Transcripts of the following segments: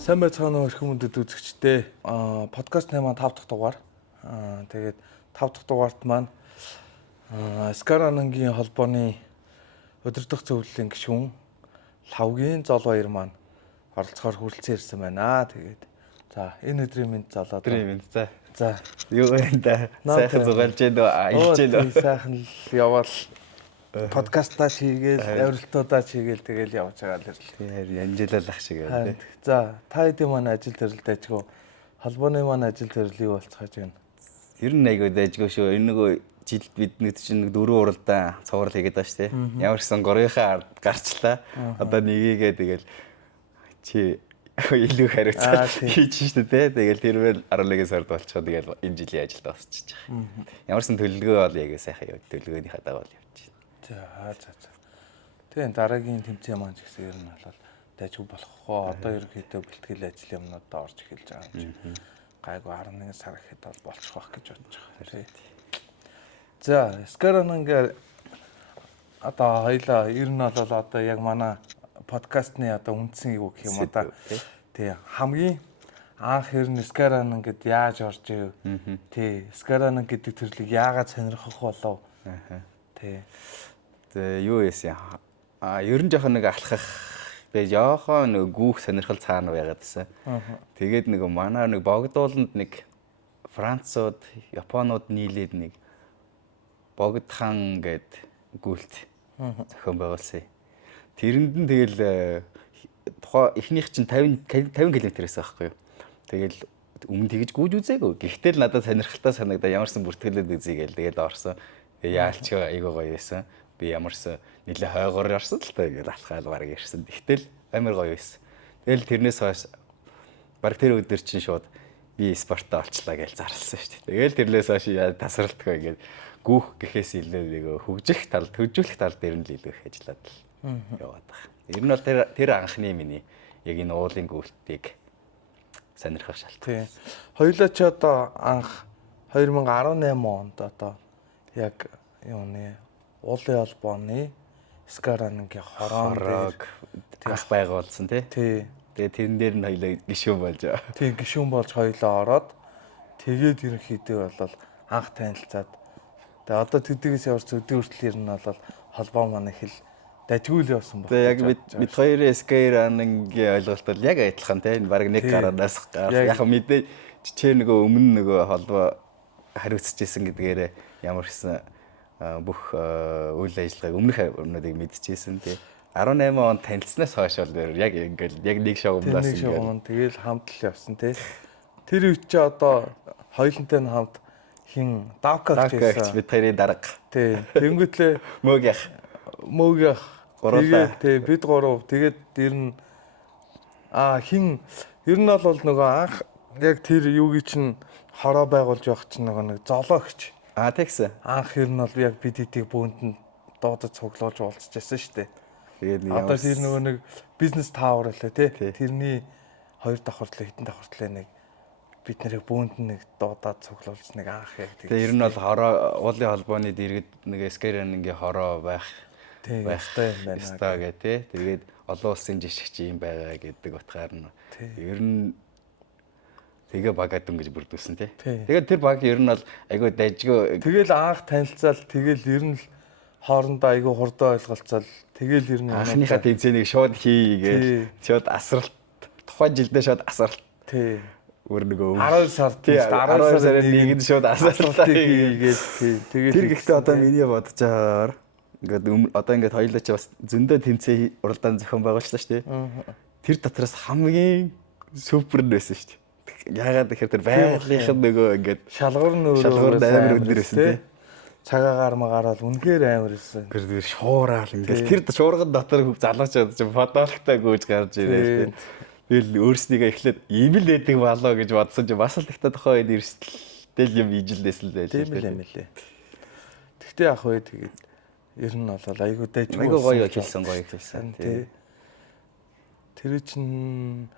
Сайн байцгаана уу эрхэм хүндэт үзэгчдээ. Подкастны маань 5 дахь дугаар. Тэгээд 5 дахь дугаарт маань Скаранангийн холбооны удирдах зөвлөлийн гишүүн Лавгийн Золбаяр маань оролцохоор хүрэлцэн ирсэн байна. Тэгээд за энэ өдрийн мэнд залуу. Өдрийн мэнд за. За Юу вэ та? Сайхан зугаалж байна уу? Аялж байна уу? Сайхан л яваал подкастаа хийгээл, авиралтуудаа хийгээл тэгэл явж байгаа л ирлээ. Тийм янжилалах шиг байна. За та хэдийн маань ажил төрөл дайжгүй холбооны маань ажил төрөл юу болцох гэж байна? Ер нь айгүй дайжгүй шүү. Энэ нөгөө жилд бид нэг чинь 4 уралдаан цуврал хийгээд байгаа шүү дээ. Ямар ч сан горынхаа гарчлаа. Одоо нэгийгээ тэгэл чи илүү хариуцаад хийж шүү дээ. Тэгэл тэрвэл 11 сард болчихоо тэгэл энэ жилийн ажилд осчихж байгаа. Ямар ч сан төлөвлөгөө бол яг сайхан яваад төлөвлөгөөнийхөө дагуу явж байна. За. Тэгээ дараагийн тэмцээн маань ч гэсэн ер нь бол дайжгүй болох хоо. Одоо ерөнхийдөө бэлтгэл ажил юмнуудаа орж эхэлж байгаа юм чинь. Гайгүй 11 сар гэхэд бол болчих واخ гэж бодож байгаа. За, Скаранангийн одоо хоёлаа ер нь бол одоо яг манай подкастны одоо үндсэн юу гэх юм одоо тий хамгийн анх ер нь Скаранан гэд яаж орж ив. Тий, Скаранан гэдэг төрлийг яагаад сонирхох болов? Тий. Юу яасан? Ер нь жоохон нэг алхах тэгээ жоохон нэг гүүх сонирхол цаана байгаадсэн. Тэгээд нэг манай нэг богдууланд нэг Францууд, Японууд нийлээд нэг богдхан гэд гүйлт зохион байгуулсан. Тэрэнд нь тэгэл тухайн эхнийх чинь 50 км-ээс байхгүй юу. Тэгэл өмнө тэгж гүйж үзээгүй. Гэхдээ л надад сонирхолтой санагдаа ямарсан бүртгэлээд үзье гээл тэгээд орсон. Яалч айгуу гоё байсан. Би ямарсан нэлээ хойгоор орсон л та ингээд алхаал баг ирсэн. Тэгтэл амар гоё байсан. Тэгэл тэрнээс хойш баг тэр өдөр чинь шууд би спортоо олчлаа гэж зарласан шүү дээ. Тэгэл тэрнээс хойш тасралтгүй ингээд гүүх гэхээс илүү нэг хөгжих талд, хөжүүлэх талд дээр нь л илүү их ажиллаад л яваад байгаа. Ер нь бол тэр анхны миний яг энэ уулын гүйлтийг сонирхох шалтгаан. Тийм. Хоёулаа ч одоо анх 2018 онд одоо яг юуны уулын холбооны Скаранангийн хороог анх байгуулсан тий. Тэгээ тэрэн дээр нь хоёлаа гишүүн болж байгаа. Тийм гишүүн болж хоёлаа ороод тэгээд ерөнхийдөө бол анх танилцаад тэгээ одоо тэдгээс яварч өдөө хүртэл ер нь бол холбоо маань их л дайжгүй л явсан байна. Тэгээ яг бид хоёрын Скаранангийн ойлголт бол яг адилхан тий. Бараг нэг гараанаас яг мэдээ чи нөгөө өмнө нөгөө холбоо хариуцж исэн гэдгээрээ ямар гэсэн бүх үйл ажиллагааг өмнөх өмнөдийг мэдчихсэн тий. 18 онд танилцснаас хойш бол яг ингээл яг нэг шоумнаас ингээл тэгэл хамт л явсан тий. Тэр үе чи одоо хоёулантай нь хамт хин давка гэсэн бид хоёрын дарга. Тий. Тэнгүүтлээ мөөгийнх гурлаа. Тий бид гурав тэгээд ер нь хин ер нь бол нөгөө анх яг тэр юугийн чинь хороо байгуулж явах чинь нөгөө нэг зоологч. Тэгсэн. Анх ер нь бол яг бид эдийг бүүнд нь дуудаж цуглуулж уулзчихсан шүү дээ. Тэгээд нэг одоо тэр нөгөө нэг бизнес таавар лээ тий. Тэрний 2 давхартлаа хэдэн давхартлаа нэг бид нэрийг бүүнд нэг дуудаад цуглуулж нэг анх яг тэгээд ер нь бол хороо уулын холбооны дэргэд нэг Скаранангийн хороо байх ёстой юм байна гэх тий. Тэгээд олон улсын жишгч юм байгаа гэдэг утгаар нь ер нь тэгээ багаа дөнгөж бүрдүүлсэн тий. Тэгээд тэр баг ер нь бол айгүй дайжгүй. Тэгэл анх танилцаал тэгэл ер нь л хоорондоо айгүй хурдан ойлголцоол тэгэл ер нь анхныхаа тэмцээнийг шууд хийгээд шууд асралт тухайн жилдээ шууд асралт. Тий. Өөр нөгөө 12 сард 12 сарын нэгэнд шууд асралт хийгээд тэгээд тэр гэхдээ одоо миний бодож байгаагаар ингээд одоо ингээд хоёулаа ч бас зөндөө тэмцээ уралдаан зохион байгуулсан шүү дээ. Тэр дотроос хамгийн супер байсан шүү дээ. Яагаад гэхээр тэр байгалийнхын нөгөө ингээд шалгуур амар өндөр байсан тий. Цагаагаар магаарал үнэхээр амар байсан. Тэр шуурал ингээд тэр шуурган дотор залууч чинь фотологтой гүйж гарч ирээ тий. Тэгэл өөрснийгөө эхлээд ийм л байдаг болоо гэж бодсон чинь бас л ихтэй тохоо энэ эрсдэлтэй юм ижилдээсэн л байлээ. Тийм л юм лээ. Тэгтээ ах вэ тэгээд ер нь бол айгуу дайжгүй. Айгуу гоё хэлсэн тий. Тэр чинь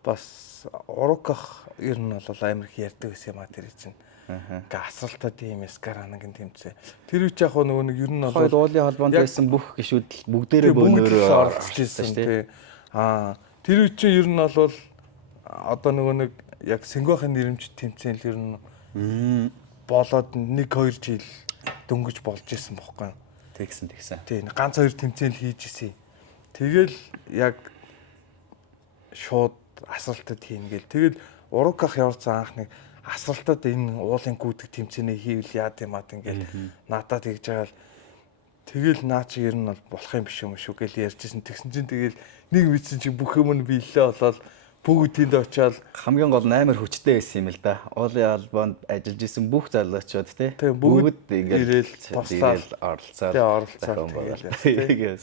бас урагах ер нь бол амар их ярьдаг байсан юм а тэр чинь. Ингээ асралтай тийм Скаранагийн тэмцээн. Тэр үуч яг нөгөө нэг ер нь бол Хоёул уулын холбоонд байсан бүх гишүүд бүгдээрээ бөөнөрөө оролцож ирсэн тий. Тэр үуч ер нь бол одоо нөгөө нэг яг Сингохын нэрэмж тэмцээн л ер нь болоод 1-2 жил дөнгөж болж исэн бохгүй. Тэгсэн. Тий, ганц 2 тэмцээн л хийж исэн. Тэгэл яг шууд асралтад хийнгээл. Тэгэл Уруках явуулсан анх нэг асралтад энэ уулын гүйдэг тэмцээнээ хийвэл яа гэм ад ингээл надад тэгж байгаа л тэгэл наа чи ер нь бол болох юм биш юм шүү гэж ярьжсэн. Тэгсэн чинь тэгэл нэг мэдсэн чинь бүх юм нь биелээ болоод бүгд тэнд очиад хамгийн гол 8 хүчтэй байсан юм л да. Уулын албанд ажиллаж исэн бүх залуучууд тий. Бүгд ингээд туслаад оролцоод тэгээд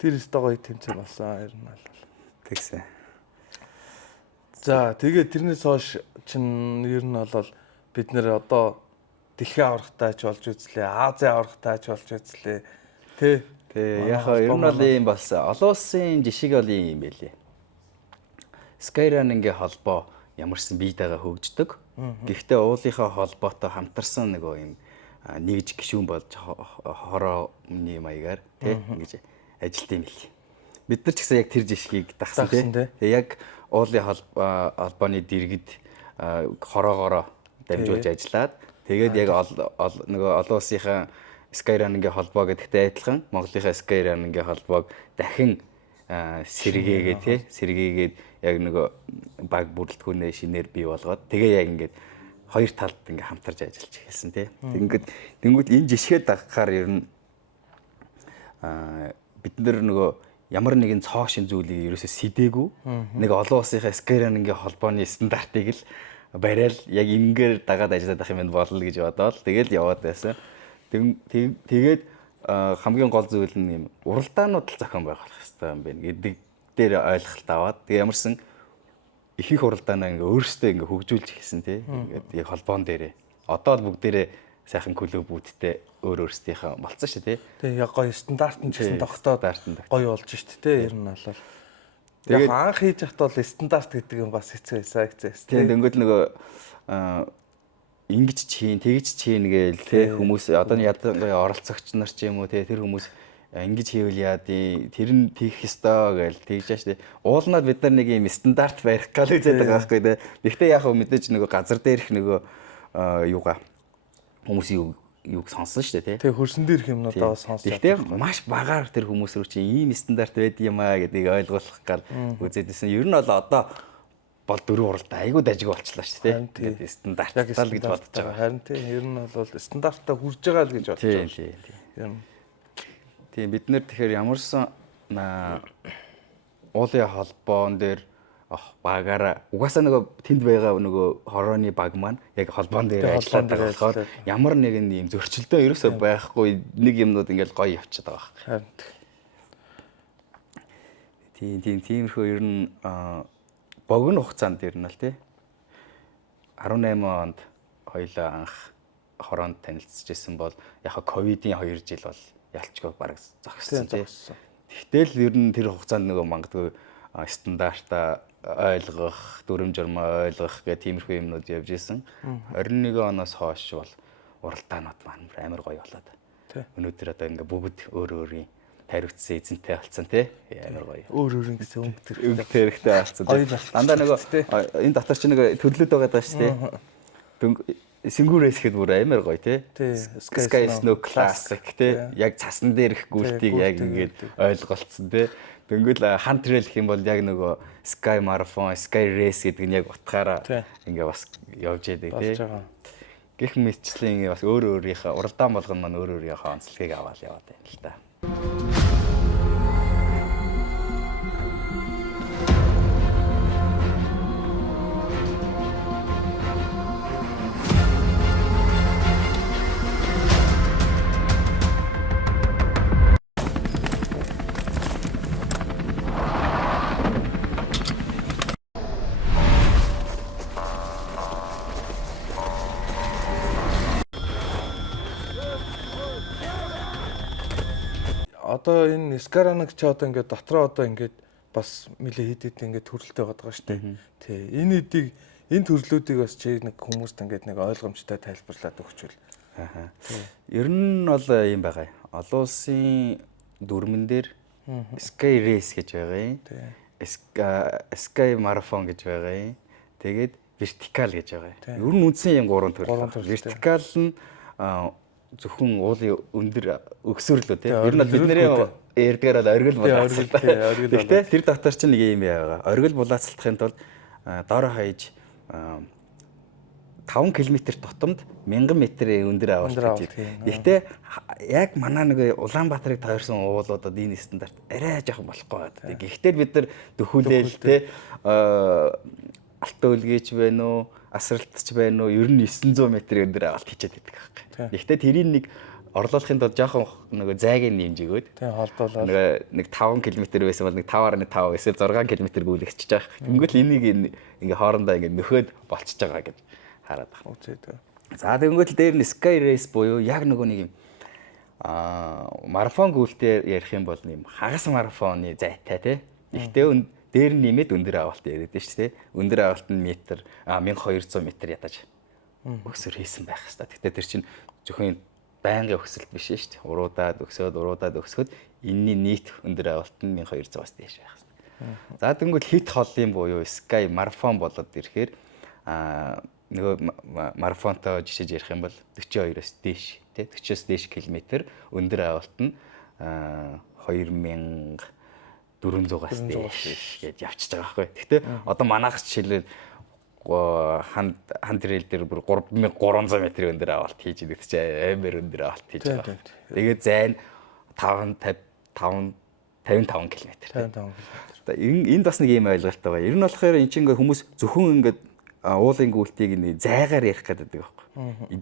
тэр өстөгөө тэмцээн болсон ер нь бол тэгсэн. За тэгээд тэрнээс хойш чин ер нь бол бид нэр одоо дэлхийн аврагтайч болж үзлээ, Азийн аврагтайч болж үзлээ. Тэ. Яг ер нь бол юм болсон. Олон улсын жишг бол юм байлээ. Skyrunning-ийн холбоо ямарсан биедэгээ хөгждөг. Гэхдээ уулынхаа холбоотой хамтарсан нөгөө юм нэгж гишүүн болж хорооны маягаар тий ингэж ажилт юм билээ. Бид нар ч гэсэн яг тэр жишгийг дагсан тий. Яг уулын холбооны дэргэд хороогоороо дамжуулж ажиллаад тэгээд яг нөгөө олон улсынхаа Skyrunning-ийн холбоо гэдэгтэй адилхан Монголынхаа Skyrunning-ийн холбоог дахин сэргээгээд яг нөгөө баг бүрэлдэхүүнээ шинээр бий болгоод тэгээ яг ингээд хоёр талд ингээд хамтарч ажиллаж эхэлсэн тий. Тэнгүүд энэ жишгээ дагахаар ер нь бид нар нөгөө ямар нэгэн цоо шин зүйлийг ерөөсөө сэдээгүй нэг олон улсынхаа Skyrunning-ийн холбооны стандартыг л барайл яг ингээр дагаад ажиллаад ах юм болно гэж бодоод тэгэл яваад байсан. Тэгээд хамгийн гол зүйл нь юм уралдаанууд л зохион байгуулах хэрэгтэй юм байна гэдэг дээр ойлголт аваад тэгээ ямарсан их уралдаанаа ингээ өөрсдөө ингээ хөгжүүлж эхэлсэн тий. Ингээд яг холбоон дээрээ одоо л бүгдээрээ сайхан клубүүдтэй өөрсдийнхээ болцсон шүү тий. Тэгээ яг гоё стандарт нь ч гэсэн тогтоод гоё болж шít тий. Ер нь бол яг анх хийж яхад бол стандарт гэдэг юм бас хэцүү байсан гэсэн. Тийм дөнгөд нөгөө ингэж чин тэгж чин гээл тий хүмүүс одоо ядгаа оролцогч нар ч юм уу тий тэр хүмүүс ингэж хийвэл яадیں тэр нь тийх ёстой гээл тэгж шээ тий. Уулнаад бид нар нэг юм стандарт барих гал үзээд байгаа байхгүй тий. Гэхдээ яг мэдээж нөгөө газар дээрх нөгөө юугаа хүмүүсийн юуг сонсон шүү дээ тий. Тэгээ хөрсөн дээрх юмнуудаа сонсож. Гэхдээ маш багаар тэр хүмүүс рүү чинь ийм стандарт байд юм аа гэдгийг ойлгуулах гал үзээдсэн. Ер нь бол одоо бол 4 уралдаа айгүй дажиг болчлаа шүү дээ. Тэгээд стандарттай л гэж бодож байгаа. Харин тий ер нь бол стандарттай хүрж байгаа л гэж бодож байгаа. Тийм. Тийм бид нэр тэгэхээр ямарсан уулын холбоон дээр багаараа угаасаа нөгөө тэнд байгаа нөгөө хорооны баг маань яг холбоон дээр ажиллаад байгаа болохоор ямар нэгэн юм зөрчилдөө ерөөсөө байхгүй нэг юмнууд ингээл гоё явчихад байгаа. Тиймэрхүү ер нь богино хугацаанд ер нь л тий 18 онд хоёлаа анх хороонд танилцчихсан бол яг ковидын 2 жил бол ялчгүй бараг зогссон тий. Тэгтэл ер нь тэр хугацаанд нөгөө мангадгүй стандартаа ойлгох, дүрм журмаа ойлгох гэх тиймэрхүү юмнууд явж исэн. 21 оноос хойш бол уралдаанууд маань амар гоё болоод. Өнөөдөр одоо ингээ бүгд өөр өөрийн тариуцсан эзэнтэй болсон тий. Амар гоё. Өөр гэсэн өнгө хэрэгтэй болсон. Дандаа нөгөө энэ дотор чи нэг төрлөд байгаа шүү дээ. Сингүүрээс ихэд бүр амар гоё тий. Sky Snow Classic тий. Яг цасан дээрх гүйлтийг яг ингээд ойлголцсон тий. Тэнгүүл хан трейл гэх юм бол яг нөгөө Sky Marathon, Sky Race гэдэг нь яг утгаараа ингээ бас явж яадаг тий. Гэх мэтчлийн бас өөр өөрийнхөө уралдаан болгоно маань өөр өөрийнхөө онцлогийг аваад яваад байна л та. Одоо энэ Skyrunning ч одоо ингээд дотроо одоо ингээд бас нэлээ хэд ингээд төрөлтэй байгаа шүү дээ. Тий. Энэ хэдийг Энэ төрлүүдийг бас чи нэг хүмүүст ингээд нэг ойлгомжтой тайлбарлаад өгчвөл. Ер нь бол юм байгаа. Олон улсын дүрмэн дээр Sky Race гэж байгаа юм. Sky Marathon гэж байгаа юм. Тэгээд Vertical гэж байгаа юм. Ер нь үндсэн юм 3 төрөл. Vertical нь зөвхөн уулын өндөр өксөрлөө тийм. Ер нь бидний ярьдгаар бол оргил булаацалт. Гэхдээ тэр дотор чинь нэг юм байгаа. Оргил булаацалтахын тулд доор хаяж 5 км тутамд 1000 м-ийн өндөр авалт гэж. Гэхдээ яг манай нэг Улаанбаатарыг тойрсон уулуудад энэ стандарт арай жоохон болохгүй байна. Гэхдээ бид нар дөхүүлээл те алтан үлгийч байна уу, асралтч байна уу, ер нь 900 м-ийн өндөр авалт хийчихэд байдаг байхгүй. Гэхдээ тэрийг нэг орлуулахын тулд жоохон нөгөө зайг нэмж өгөөд тийм холдуулаад нэг 5 км байсан бол нэг 5.5 эсвэл 6 км гүйлгэж байгаа. Тэнгүүл энийг ингээ хоорондоо ингээ нөхөд болчихж байгаа гэж хараад байна. Үзээд. За тэнгүүл дээр нь Sky Race буюу яг нөгөө нэг юм марафон гүйлтээр ярих юм бол юм хагас марафоны зайтай тий. Гэхдээ дээр нь нэмээд өндөр авалт яриад байна шүү дээ. Өндөр авалт нь метр 1200 м ядаж өксөр хийсэн байх хэрэгтэй. Гэхдээ тэр чинь зөвхөн байнгын өксөлт биш шүү дээ. Уруудаад өксөхөд энэний нийт өндөр авалт нь 1200-аас дээш байх хэрэгтэй. За тэнгүүл хит холлын буюу Sky марафон болоод ирэхээр нөгөө марафонтой жишээж ярих юм бол 42-оос дээш тий 40-оос дээш километр өндөр авалт нь 2400-аас дээш гэж явчихж байгаа байхгүй. Гэхдээ одоо манайх жишээлбэл хан трейл дээр бүр 3300 м өндөр авалт хийж идэг чи амар өндөр авалт хийж байгаа. Тэгээд зайн 55 км. 55 км. Энд бас нэг юм ойлголт байгаа. Ер нь болохоор эн чинь ингээ хүмүүс зөвхөн ингээ уулын гүйлтийг нэг зайгаар ярих гэдэг байхгүй.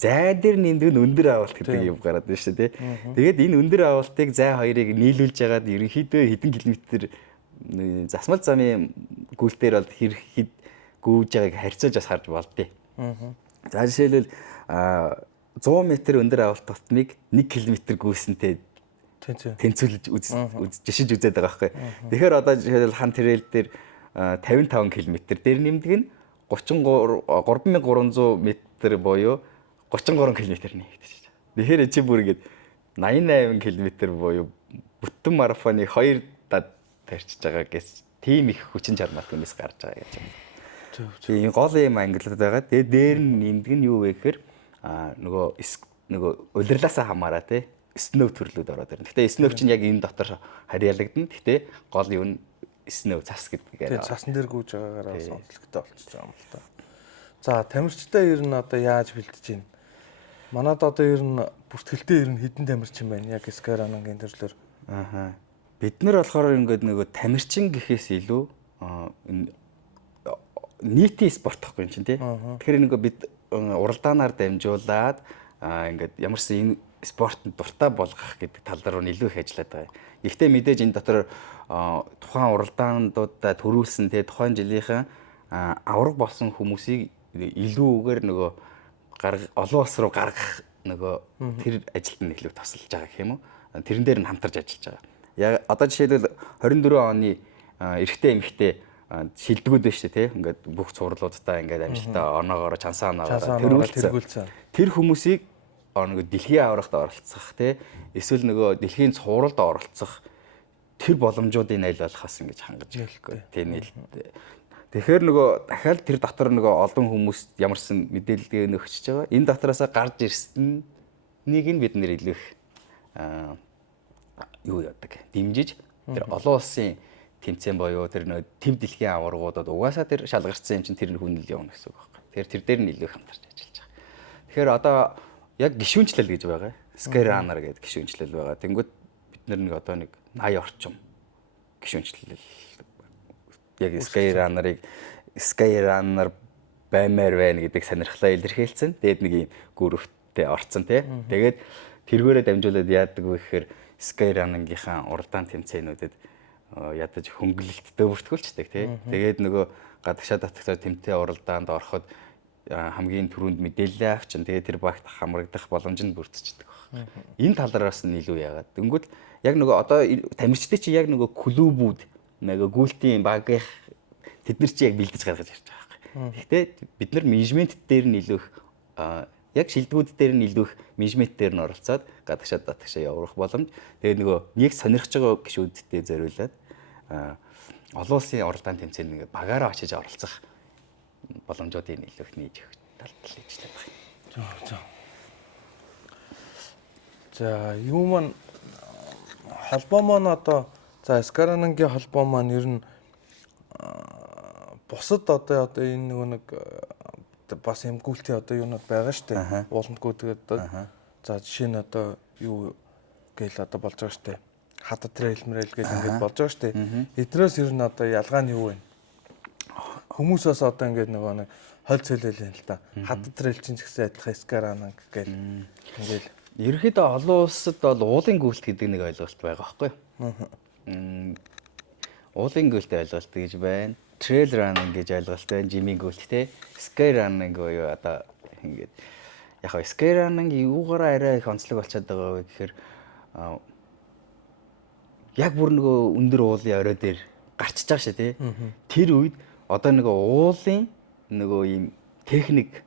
Зай дээр нэмдэг нь өндөр авалт гэдэг юм гараад байна шүү дээ. Тэгээд энэ өндөр авалтыг зай хоёрыг нийлүүлж ягаад ерөнхийдөө хэдэн километр засмал замын гүйлтээр бол хэд гүйж байгааг харьцаж бас харж болдъё. За жишээлбэл 100 м өндөр авалт тутмыг 1 км гүйсэнтэй тэнцвүүлж жишиж үзээд байгаа байхгүй. Тэгэхээр одоо жишээлбэл хан трейл дээр 55 км дээр нэмдэг нь 3300 м буюу 33 км нэгдэж байна. Тэгэхээр чи бүр ингэж 88 км буюу бүтэн марафоны 2 дад тарьчихж байгаа гэж тийм их хүчин чармаат хүнээс гарч байгаа гэж байна. Тийм гол юм ангиллаад байгаа. Тэгээ дээр нь нэмдэг нь юу вэ гэхээр нөгөө улирлаасаа хамаараа тий снөв төрлүүд ороод ирнэ. Гэхдээ снөв чинь яг энэ дотор харьяалагдана. Гэхдээ гол юу нь снөв цас гэдгээр. Тэгээ цасан дээр гүйж байгаагаараа сонслогтой болчихж байгаа юм л та. За тамирчтай ер нь одоо яаж бэлдэж байна? Манад одоо ер нь бүртгэлтэй ер нь хэдэн тамирчин байна? Яг Sky Running-ийн төрлөөр. Бид нар болохоор ингээд нөгөө тамирчин гэхээс илүү нийтийн спорт гэхгүй юм чинь тий. Тэгэхээр нөгөө бид уралдаанаар дамжуулаад ингээд ямарсан энэ спортод дуртай болгох гэдэг тал руу илүү их ажиллаад байгаа. Гэхдээ мэдээж энэ дотор тухайн уралдаандуудаа төрүүлсэн тий тухайн жилийнхэн авраг болсон хүмүүсийг илүүгээр нөгөө олон улс руу гаргах нөгөө тэр ажилд нь илүү тусалж байгаа гэх юм уу? Тэрэн дээр нь хамтарч ажиллаж байгаа. Яг одоо жишээлбэл 24 оны эрэгтэй эмэгтэй шилдэгүүд байна шүү дээ тий. Ингээд бүх цувралуудаа ингээд амжилттай оноогоор чансаа тэргүүлсэн. Тэр хүмүүсийг нөгөө дэлхийн аврагт оролцох тий. Эсвэл нөгөө дэлхийн цувралд оролцох тэр боломжуудыг аль болохоос ингэж хангаж хэлэхгүй. Тийм нэлээд. Тэгэхээр нөгөө дахиад тэр дотор нөгөө олон хүмүүс ямарсан мэдээлэл өгчөж байгаа. Энэ дотроос гарч ирсэн нэг нь бид нэр илүү их юу яадаг дэмжиж тэр олон улсын тэмцээн боёо тэр нөгөө төв дэлхийн аваргуудад угаасаа тэр шалгарсан юм чинь тэр хүн л явна гэсэн үг байна. Тэгэхээр тэр дээр нь илүү их хамтарч ажиллаж байгаа. Тэгэхээр одоо яг гишүүнчлэл гэж байгаа. Sky Runner гэдэг гишүүнчлэл байгаа. Тэнгүүд бид нэг одоо нэг 80 орчим гишүүнчлэл яг Sky Runner баймаар байна гэдэг сонирхлоо илэрхийлсэн. Тэгээд нэг юм гүрвттэй орцсон тий. Тэгээд тэргээрээ дамжуулаад яадаг вэ гэхээр Sky Running-ийнхаа уралдаан тэмцээнүүдэд ядаж хөнгөлөлттэй бүртгүүлчихдэг тий. Тэгээд нөгөө гадагшаа татгахаар тэмцээн уралдаанд ороход хамгийн түрүүнд мэдээлэл авчин тэгээд тэр багт хамрагдах боломж нь бүрдчихдэг байна. Энэ талаараас нь илүү яагаад. Дөнгөд яг нөгөө одоо тамирчдын чи яг нөгөө клубүүд нөгөө гүйлтийн багийнх тэд нар чи яг бэлдэж гаргаж ирж байгаа. Гэхдээ бид нар менежмент дээр нь илүү их яг шилдэгүүд дээр нь илүү их менежмент дээр нь оролцоод гадагшаа явах боломж. Тэгээд нөгөө нэг сонирхож байгаа гишүүдтэй зориулаад олон улсын уралдаан тэмцээнд ингээ багаараа очиж оролцох боломжуудыг илүү их нээж өгөх талд л ажиллаад байна. За юу маань холбоо маань одоо за Скаранангийн холбоо маань ер нь бусад одоо энэ нэг бас эмгүүлтийн одоо юунууд байгаа штэ. Ууландгүй тэгээд за жишээ нь одоо юу гээл одоо болж байгаа штэ. Хатад трейл мэрэл гэл ингээд болж байгаа штэ. Эдрээс ер нь одоо ялгаа нь юу вэ? Хүмүүсээс одоо ингээд нөгөө нэг хол цөлөөл юм л да. Хатад трейл чинь ч гэсэн адилхан Скарананг гэл ингээд ерөөхдөө олон улсад бол уулын гүйлт гэдэг нэг ойлголт байгаа байхгүй юу? Уулын гүйлт ойлголт гэж байна. Trail running гэж ойлголт байна. Жимийн гүйлт те. Sky running буюу одоо ингээд яг хаа sky running юугаараа арай их онцлог болчиход байгаа вэ гэхээр яг бүр нөгөө өндөр уулын орой дээр гарчиж байгаа шээ те. Тэр үед одоо нөгөө уулын нөгөө ийм техник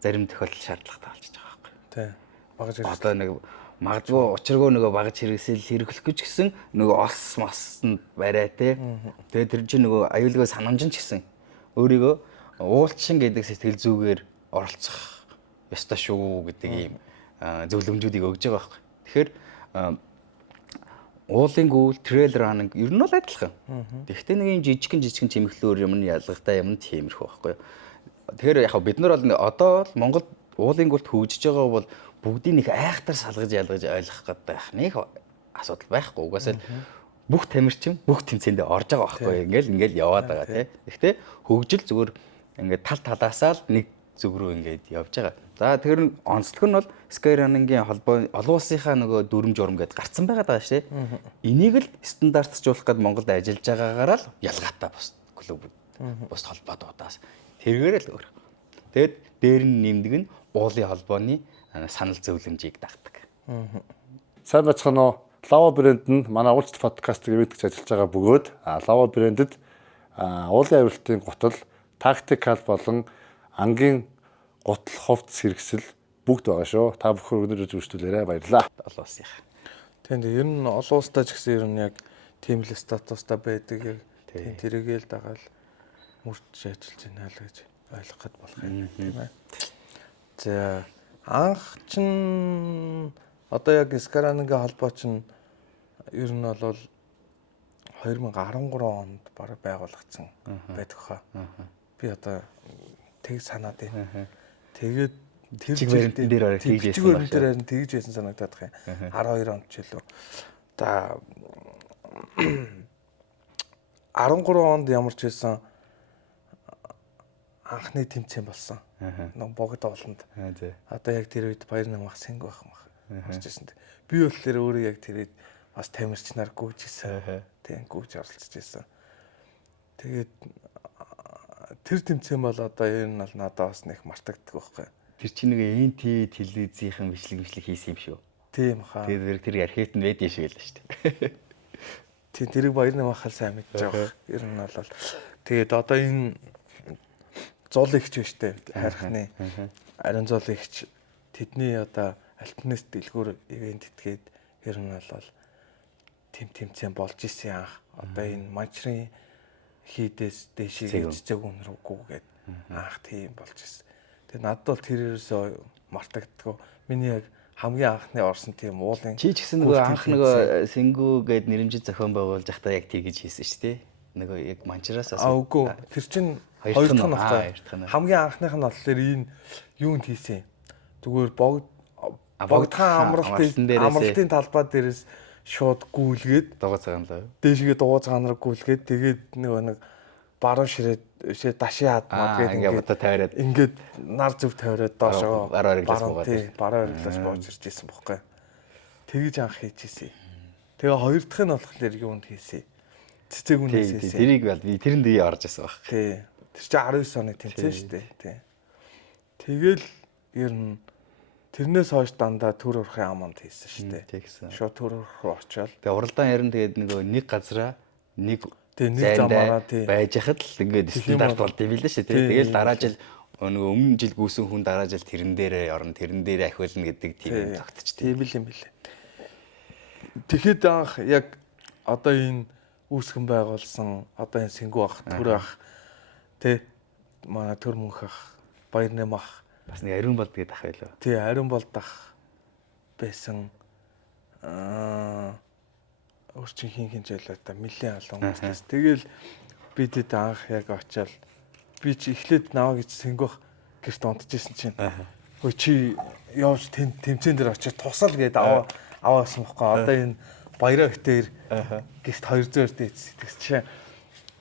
зарим тохиолдол шаардлагатай болчихж байгаа байхгүй юу? тий. Одоо нэг магадгүй учиргүй нөгөө багаж хэрэглэх гэж гисэн нөгөө ос моснд барай те. Тэгээд тэр чинь нөгөө аюулгүй санамжин ч гэсэн өөрийгөө уулчин гэдэг сэтгэл зүгээр оролцох ёстой шүү гэдэг ийм зөвлөмжүүдийг өгж байгаа байхгүй. Тэгэхээр уулын гүйл, трейл ранинг ер нь бол адилхан. Тэгэхдээ нэг юм жижигхэн чимэглэлөөр юм нь ялгаатай юм тиймэрхүү байхгүй. Тэгэхээр яг бид нар бол одоо л Монголд уулын гүйлт хөгжиж байгаа бол бүгдийг нэг айхтар салгаж ялгаж ойлгох гэдэг нэг асуудал байхгүй. Угаасаа бүх тамирчин бүх тэмцээндээ орж байгаа байхгүй. Ингээл яваад байгаа тий. Гэхдээ хөгжил зүгээр ингээд тал талаасаа л нэг зүг рүү ингээд явж байгаа. За тэр онцлог нь бол Sky Running-ийн холбоо олон улсынхаа нөгөө дүрм журм гэдээ гарцсан байгаа даа шээ. Энийг л стандартжуулах гээд Монголд ажиллаж байгаагаараа л ялгаатай бус клуб бус холбоодуудаас тэргээр л өөр. Тэгэд дээр нь нэмдэг нь уулын холбооны санал зөвлөмжийг дагдаг. Сайн бацхан уу. Lava брэнд нь манай уулзалт подкастыг ивэнтгч ажиллаж байгаа бөгөөд Lava брэндэд уулын авиралтын гутал, тактикал болон ангийн гутал хувцс хэрэгсэл бүгд байгаа шүү. Та бүхэн өнөөдөр үзүүлээрэй баярлалаа. Олон улсынх. Тийм ер нь олон улстай ч гэсэн ер нь яг тийм л статустай байдаг яг тэрийгэл дагаал мөрч ажиллаж байна л гэж ойлгох гээд болох юм тийм ээ. За анх чин одоо яг Скаранангийн холбоо чин ер нь бол 2013 онд бараг байгуулагдсан байдаг хаа. Би одоо тэг санаад байна. Тэгээд тэр чигвэрэн дээр тэгж байсан санагдаад байна. 12 онд ч илүү. За 13 онд ямар ч байсан анхны тэмцээн болсон. Нэг богд олонд. Одоо яг тэр үед баяр намах сэнг байх мах. Харж ирсэн. Би бол тэр өөрөө яг тэр үед бас тамирч нар гүйжсэн. Тийм гүйж оролцож ирсэн. Тэгээд тэр тэмцээн бол одоо ер нь бол надад бас нэг мартагддаг байхгүй. Тэр чинь нэг NTV телевизийнхэн бичлэг хийсэн юм шүү. Тийм хаа. Тэгээд тэр архивт нь байдгийн шиг л шүү дээ. Тийм тэрийг баяр намахал сайн мэдж байгаа. Ер нь бол тэгээд одоо энэ зул ихч биш үү? Хайрхны ариун зул ихч тэдний одоо альпинист дэлгүүр ивент итгээд ер нь бол тэмцээн болж исэн анх. Одоо энэ манчрын хийдээс дэшиг цэцэг үнрүүггүй гээд анх тийм болж исэн. Тэгээ надад бол тэрээрээ мартагддаг. Миний яг хамгийн анхны орсон тийм уулын чи ч гэсэн нөгөө анх нөгөө Сэнгүү гээд нэрмжит зохион байгуулж байхдаа яг тэгж хийсэн шүү дээ. Нөгөө яг манчраас үгүй тэр чинь хоёр дахь нь байна. Хамгийн анхных нь болохоор энэ юунд хийсэн. Зүгээр богдхан амралтын талбай дээрээс шууд гүйлгээд дугуй цагаанлаа. Дээшгээ дугуй цагаанаар гүйлгээд тэгээд нэг баруун ширээд дашийн хадмаад тэгээд ингээд нар зүв тавиад доошоо баруун ориглаас бууж ирж исэн бохгүй. Тэгж анх хийжсэн. Тэгээ хоёр дахь нь болохоор юунд хийсэн. Цэцэг үнээс хийсэн. Тэрийг бол би тэрэнд ий орж исэн баг. Тий. Тэр чинь 19 оны тэмцээн шүү дээ. Тий. Тэгэл ер нь тэрнээс хойш дандаа төр урахын аманд хийсэн шүү дээ. Тэгсэн. Шууд төр урах руу очиод. Тэгээ уралдаан ярин тэгээд нэг газараа нэг Тэг нэг замаараа тий байж хахад л ингээд стандарт болд юм билээ шүү тий. Тэгэл дараа жил нөгөө өмнө жил гүйсэн хүн дараа жил тэрэн дээрээ орно, тэрэн дээрээ ахиулна гэдэг тийм тогтчих тий. Тийм юм билээ. Тэгэхэд анх яг одоо энэ үүсгэн байгуулсан одоо энэ Сэнгүү ах, Түр ах тий манай Төр мөнх ах, Баярнам ах бас нэг ариун болд гэдэг ах байлаа. тий ариун болд ах байсан өөрчн хин жайлаа та нэлээд олон хүмүүст. Тэгэл бидэд анх яг очиад би чи эхлээд наваа гэж Сэнгүү ах гэрт унтчихсэн чинь хөө чи явж тэмцэн дээр очиод тусал гээд аваасан бохгүй. Одоо энэ баяраа битээр гэрт 200 дээц тэгс чи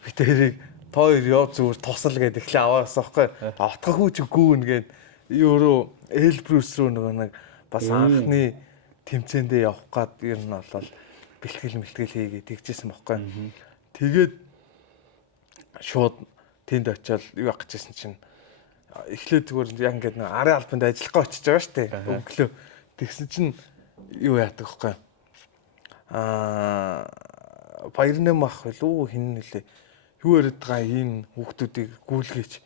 битээрийг тоо яв зүгээр тусал гээд эхлээ аваасан бохгүй. Отгох үүч гүүн гээд өөрөө Элбрус руу нөгөө нэг бас анхны тэмцээндээ явах гад ер нь бол бэлтгэл хийгээд тэгжсэн бохгүй. Тэгээд шууд тэнд очиад юу явах гэжсэн чинь эхлээд зүгээр яг ингээд нэг арын албанд ажиллах гэж очиж байгаа шүү дээ. Өглөө тэгсэн чинь юу яадаг вэ? Баярнам ах билүү хин нэлээ юу яриад байгаа энэ хүүхдүүдийг гүйлгээж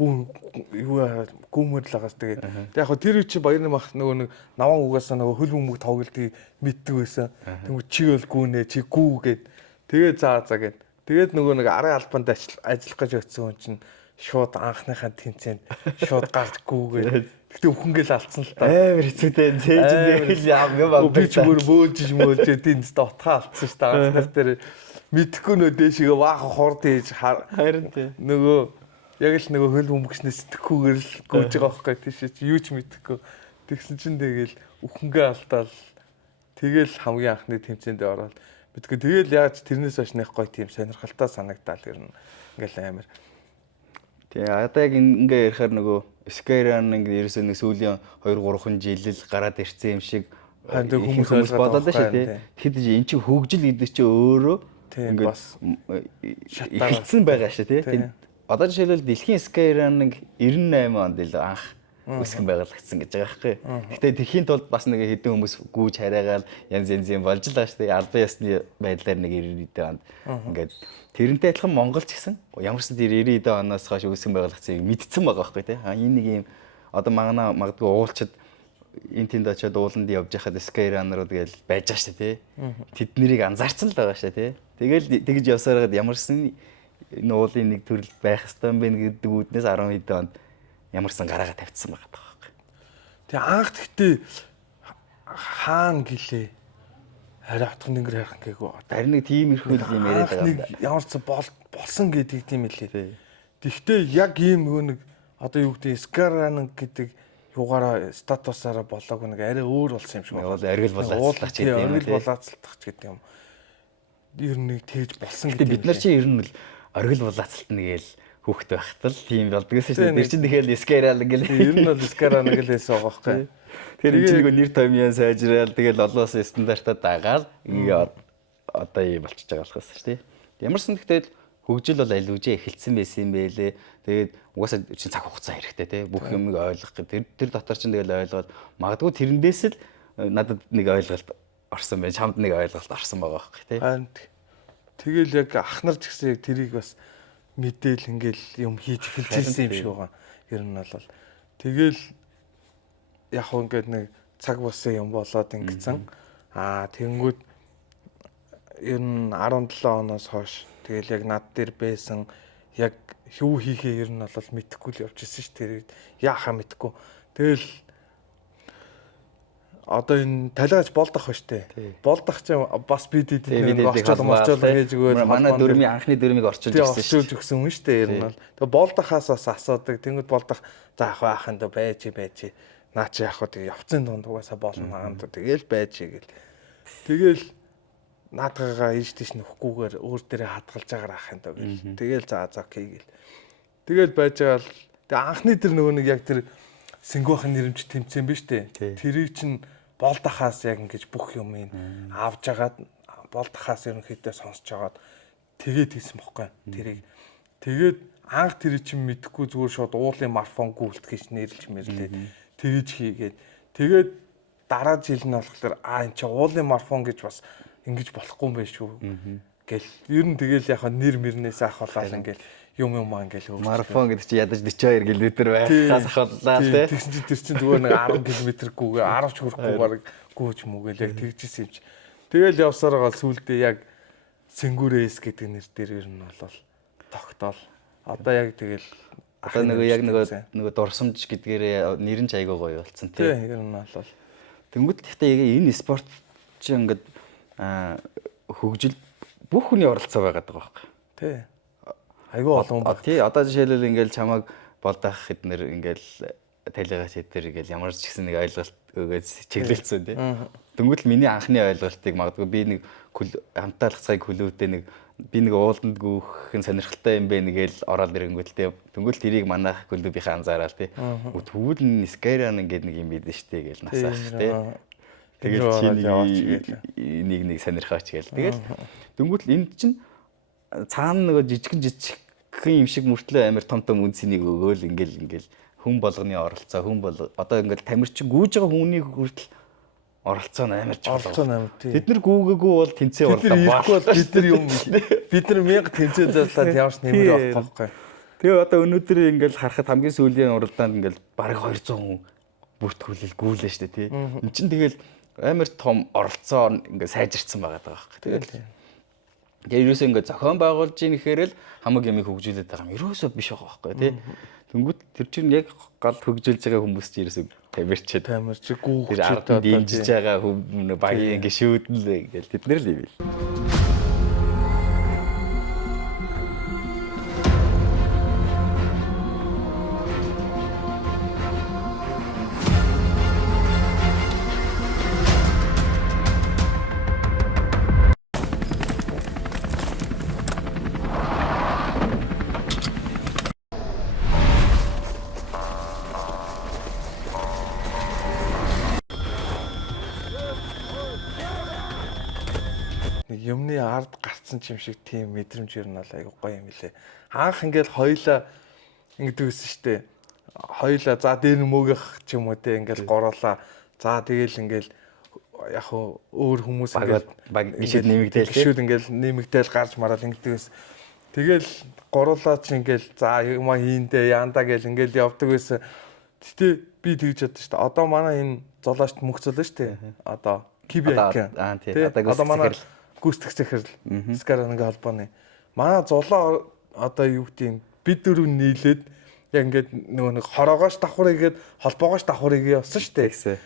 гүмэр л агаас тэгээд яг хөө тэр чи Баярнам ах нөгөө нэг наван угаасаа нөгөө хөл бөмбөг тоглолтыг мэддэг байсан. Тэгвэл чи бол гүнэ чи гүүгээд тэгээд заа гээд тэгээд нөгөө нэг арын албанд ажиллах гэж өтсөн хүн чинь шууд анхныхаа тэмцээнд шууд гарч гүүгээд тэгтээ өхөнгөл алдсан л та. Амар хэцүүтэй цээж яам би ч бүр мөөлж эдийн дотхоо алдсан ш та анхнаар дээр мэдхгүй нөө дээшгээ ваах хорд хийж харин нөгөө яг л нөгөө хөл бөмбөгчнээс сэтгэхгүйгээр л гүйж байгаа байхгүй тийш чи юу ч мэдэхгүй. Тэгсэн чинь тэгэл өхөнгөө алдаал тэгэл хамгийн анхны тэмцээнд ороод мэдгүй тэгэл яаж тэрнээс хойш нэг гоё тийм сонирхолтой санагдаал ер нь ингээл амар. Тэгээ одоо яг ингээ ярихаар нөгөө Skyran ингээ ерөөсөө нэг сүүлийн 2-3 жил л гараад ирсэн юм шиг хүмүүс бодоод шүү дээ. Тэгэхэд эн чинь хөгжил гэдэг чинь өөрөө ингээ бас эхэлсэн байгаа шүү дээ. Одоо жишээлбэл дэлхийн Skyran 98 онд л анх үсгэн байгуулагдсан гэж байгаа байхгүй. Гэтэ тэрхийн тулд бас нэг хэдэн хүмүүс гүүж хараагаал янз янзын болж л байгаа шүү дээ. Албан ёсны байдлаар нэг 90-д онд ингээд тэрнтэй адилхан Монгол ч гэсэн ямар ч тэр 90-д оноос хойш үсгэн байгуулагдсан мэдсэн байгаа байхгүй тий. Энэ нэг юм одоо магадгүй уулчид энэ тэнд очиод ууланд явж байхад Skyran-руу тэгэл байж байгаа шүү дээ тий. Тэд нэрийг анзаарсан л байгаа шүү тий. Тэгэл тэгж явсараад ямар ч энэ уулын нэг төрөл байх ёстой юм бэ гэдэг үүднээс 10 хэдэн онд ямарсан гараагаа тавьчихсан байгаа байхгүй. Тэгээ анх гэхдээ хаана гэлээ харин отхон нэнгэр хайрхан гээгүй. Харин нэг тийм их хөл юм яриад байгаа юм да. Ямар ч болсон гэдэг тийм хэлээ. Тэгвэл яг ийм нөгөө нэг одоо юу гэдэг Skyran гэдэг югаараа статусаараа болоог нэг арай өөр болсон юм шиг байна. Аргил болоацлах ч гэдэг юм. Аргил болоацлах ч гэдэг юм. Ер нь нэг тэгж болсон гэдэг. Бид нар чинь ер нь л аргил болоацлалт нэгэл хүүхд байхтал тийм болдгоос шүү дээ. Тэр чинь тэгэхээр Skyran гэл. Ер нь бол Skyran гэл хэлсэн байгаа байхгүй. Тэр энэ чинь нэг нэр томьёо сайжраал тэгэл олон улсын стандартаа дагаад ингээ одоо ийм болчихж байгаа болохоос шүү дээ. Ямарсан гэхдээ хөгжил бол аль үжээ эхэлсэн байсан юм байлээ. Тэгээд угаасаа чинь цаг хугацаа хэрэгтэй те бүх юмыг ойлгох гэх. Тэр дотор чинь тэгэл ойлгоод магадгүй тэрнээс л надад нэг ойлголт орсон байж чамд нэг ойлголт орсон байгаа байхгүй те. Тэгэл яг ах нар ч гэсэн яг тэрийг бас мэдээл ингээл юм хийж эхэлжсэн юм шиг байгаа. Ер нь бол тэгэл яг хөө ингээд нэг цаг болсон юм болоод ингэсэн. Тэнгүүд ер нь 17 оноос хойш тэгэл яг над дээр байсан яг юу хийхээ ер нь бол мэдэхгүй л явж ирсэн ш. Тэр яахаа мэдэхгүй. Тэгэл одоо энэ талигаач болдох ба штэ. Болдох ч бас бид орчуулга хийж өгөөл манай дөрмийн анхны дөрмийг орчуулж өгсөн юм штэ. Ер нь бол тэгээ болдохоос бас асуудаг. Тэнгүүд болдох за ах байханд байж наа чи яг хөө тэгээ явцын дунд угаасаа болно маанд тэгээл байж гэл. Тэгэл наадгагаа ийш тийш нөхгүйгээр өөр дээрээ хадгалж агаар ах юм даа гэл. Тэгэл за окей гэл. Тэгэл байж байгаа л тэгээ анхны тэр нөгөө нэг яг тэр Сэнгүүхэн нэрмж тэмцээн биш үү? Тэрийг чинь болдохоос яг ингэж бүх юмыг авж агаад болдохоос ерөнхийдөө сонсож агаад тэгээд хийсэн бохгүй. Тэрийг тэгээд анх тэр чинь мэдхгүй зүгээр шууд уулын марафон гүйлтгэж нэрлж мэрлээ. Тэгэж хийгээд тэгээд дараа жил нь болохоор энэ чинь уулын марафон гэж бас ингэж болохгүй юм байна шүү гэл ер нь тэгэл яг нэр мөрнээс ахуулаад ингээл юм аа ингээл хөвч. Марафон гэдэг чи ядаж 42 км байхаас ахууллаа тий. Тэгсэн чи тэр чин зүгээр нэг 10 км гүүгээ 10 ч хүрэхгүй баг гүүч мүгээл яг тэгжсэн юм чи. Тэгэл явсаар байгаа сүулдэ яг Сэнгүүрээс гэдэг нэр дээр ер нь бол тогтоол. Одоо яг тэгэл одоо нөгөө дурсамж гэдгээрээ нэр нь айгаа гоё болсон тий. Тий, ер нь бол тэнгууд гэхдээ энэ спорт чи ингээд хөгжил бүх хүний оролцоо байгаад байгаа байхгүй. тий. Айгүй олон баг. Тий, одоо жишээлбэл ингээл чамайг болдох эднэр ингээл талигач эднэр ингээл ямар ч гэсэн нэг ойлголт өгөөд чиглэлцсэн тий. Тэнгүүд л миний анхны ойлголтыг магадгүй би нэг хамтаа алхацгаыг хөлөөдөө нэг би нэг ууланд гүөхэн сонирхолтой юм бэ нэгэл ороод ирэнгүүт тий. Тэнгүүд л тэрийг манайх клубийнхаа анзаараад тий. Тэгвэл Скайран ингээд нэг юм бидэн штэ гээл насаах тий. Тэгэл чи нэг сонирхооч гээл. Тэгэл тэнгүүд л энд чинь цаана нөгөө жижигхэн юм шиг мөртлөө амар том үнцнийг өгөөл ингээл хүн болгоны оролцоо одоо ингээл тамирчин гүйж байгаа хүний хүртэл оролцоо нь амар чухал. Бид нар гүүгээгүй бол тэнцээ урлаа бол бид нар юм бид нар 1000 тэнцээ зарлаад ямарч нэмэр авах байхгүй. Тэгээ одоо өнөөдөр ингээл харахад хамгийн сүүлийн уралдаанд ингээл бараг 200 хүн бүртгүүлэл гүйлээ штэ тий. Энд чинь тэгэл амар том оролцоо ингээл сайжирцсан байгаа даа байхгүй. Тэгээ ерөөсөө ингээд зохион байгуулж ийн гэхээр л хамаг ямиг хөгжүүлээд байгаа юм. Ерөөсөө биш байгаа байхгүй тий. Тэнгүүд тэр чинь яг гал хөгжүүлж байгаа хүмүүс чинь ерөөсөө тамирчид гүүгчид одоо дэмжиж байгаа хүмүүс багийн гişүүднэ гэл тэд нэр л юм. Юмны ард гарцсан юм шиг тийм мэдрэмж ер нь бол айгүй гоё юм лээ. Анх ингээл хоёлаа ингэдэг байсан штэ. Хоёлаа за дээр нь мөөгөх ч юм уу те ингээл гороолаа. За тэгэл ингээл яг өөр хүмүүс ингээл баг гişэд нэмэгдээл гişүүд ингээл нэмэгдээл гарч мараал ингэдэг байсан. Тэгэл гороолаа ч ингээл за юма хийндэ яандаа гэл ингээл явдаг байсан. Гэтэ би тэгж яддаг штэ. Одоо манай энэ золоочт мөнх золоо штэ. Одоо Кибиак. Одоо манай гүйцэтгэх захирал Скайрангийн холбооны манай зулаа одоо юу гэдэг бид дөрөв нийлээд яг ингээд нөгөө нэг хороогоош давхар игээд холбоогоош давхар игээ явсан шүү дээ.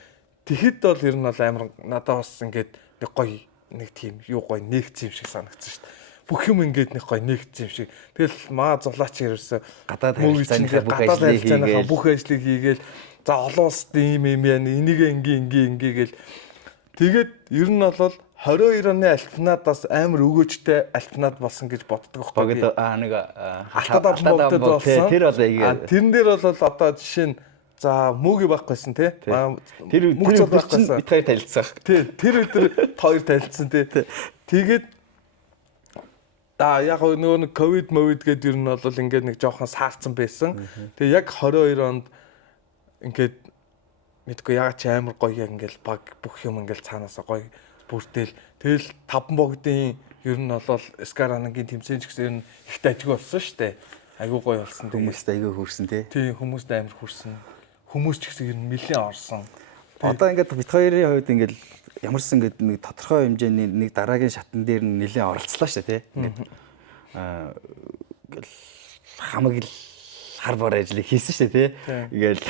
Тэгэхэд бол ер нь бол амар надад бас ингээд нэг гоё нэг тийм юу гоё нэгцсэн юм шиг санагдсан шүү дээ. Бүх юм ингээд нэг гоё нэгцсэн юм шиг. Тэгэл маа зулаач ерөөсө гадаад харилцааныхаа бүх ажлыг хийгээл за олон улсад ийм юм яа энийг ингээ гэл тэгээд ер нь бол 22 оны альпинадаас амар өгөөжтэй альпинад болсон гэж боддог байхгүй. Нэг хатад богдод болсон. Тэр бол яг тэрэн дээр бол одоо жишээ нь за мөөгий байхгүйсэн тий. Тэр мөөгий байхгүйсэн. Бид хоёр танилцсан. Тий. Тэр өдөр хоёр танилцсан тий. Тэгээд яг нөгөө нэг ковид гэдэг ер нь бол ингээд нэг жоохон саарцсан байсан. Тэгээ яг 22 онд ингээд мэдгүй яг ч амар гоё ингээл баг бүх юм ингээл цаанаасаа гоё бүртэл тэгэл 5 богдын ер нь бол Скайрангийн тэмцээнч гэсэн ер нь ихт ажиг болсон шүү дээ. Айгуу гоё болсон. Хүмүүст айгуу хүрсэн тий. Тийм хүмүүст амар хүрсэн. Хүмүүс ч гэсэн ер нь нэлээд орсон. Одоо ингээд бит хоёрын хувьд ингээд ямарсан ингээд нэг тодорхой хэмжээний нэг дараагийн шатн дээр нь нэлээд оролцлоо шүү дээ тий. Ингээд хамаг л хар бор ажлыг хийсэн шүү дээ тий. Ингээл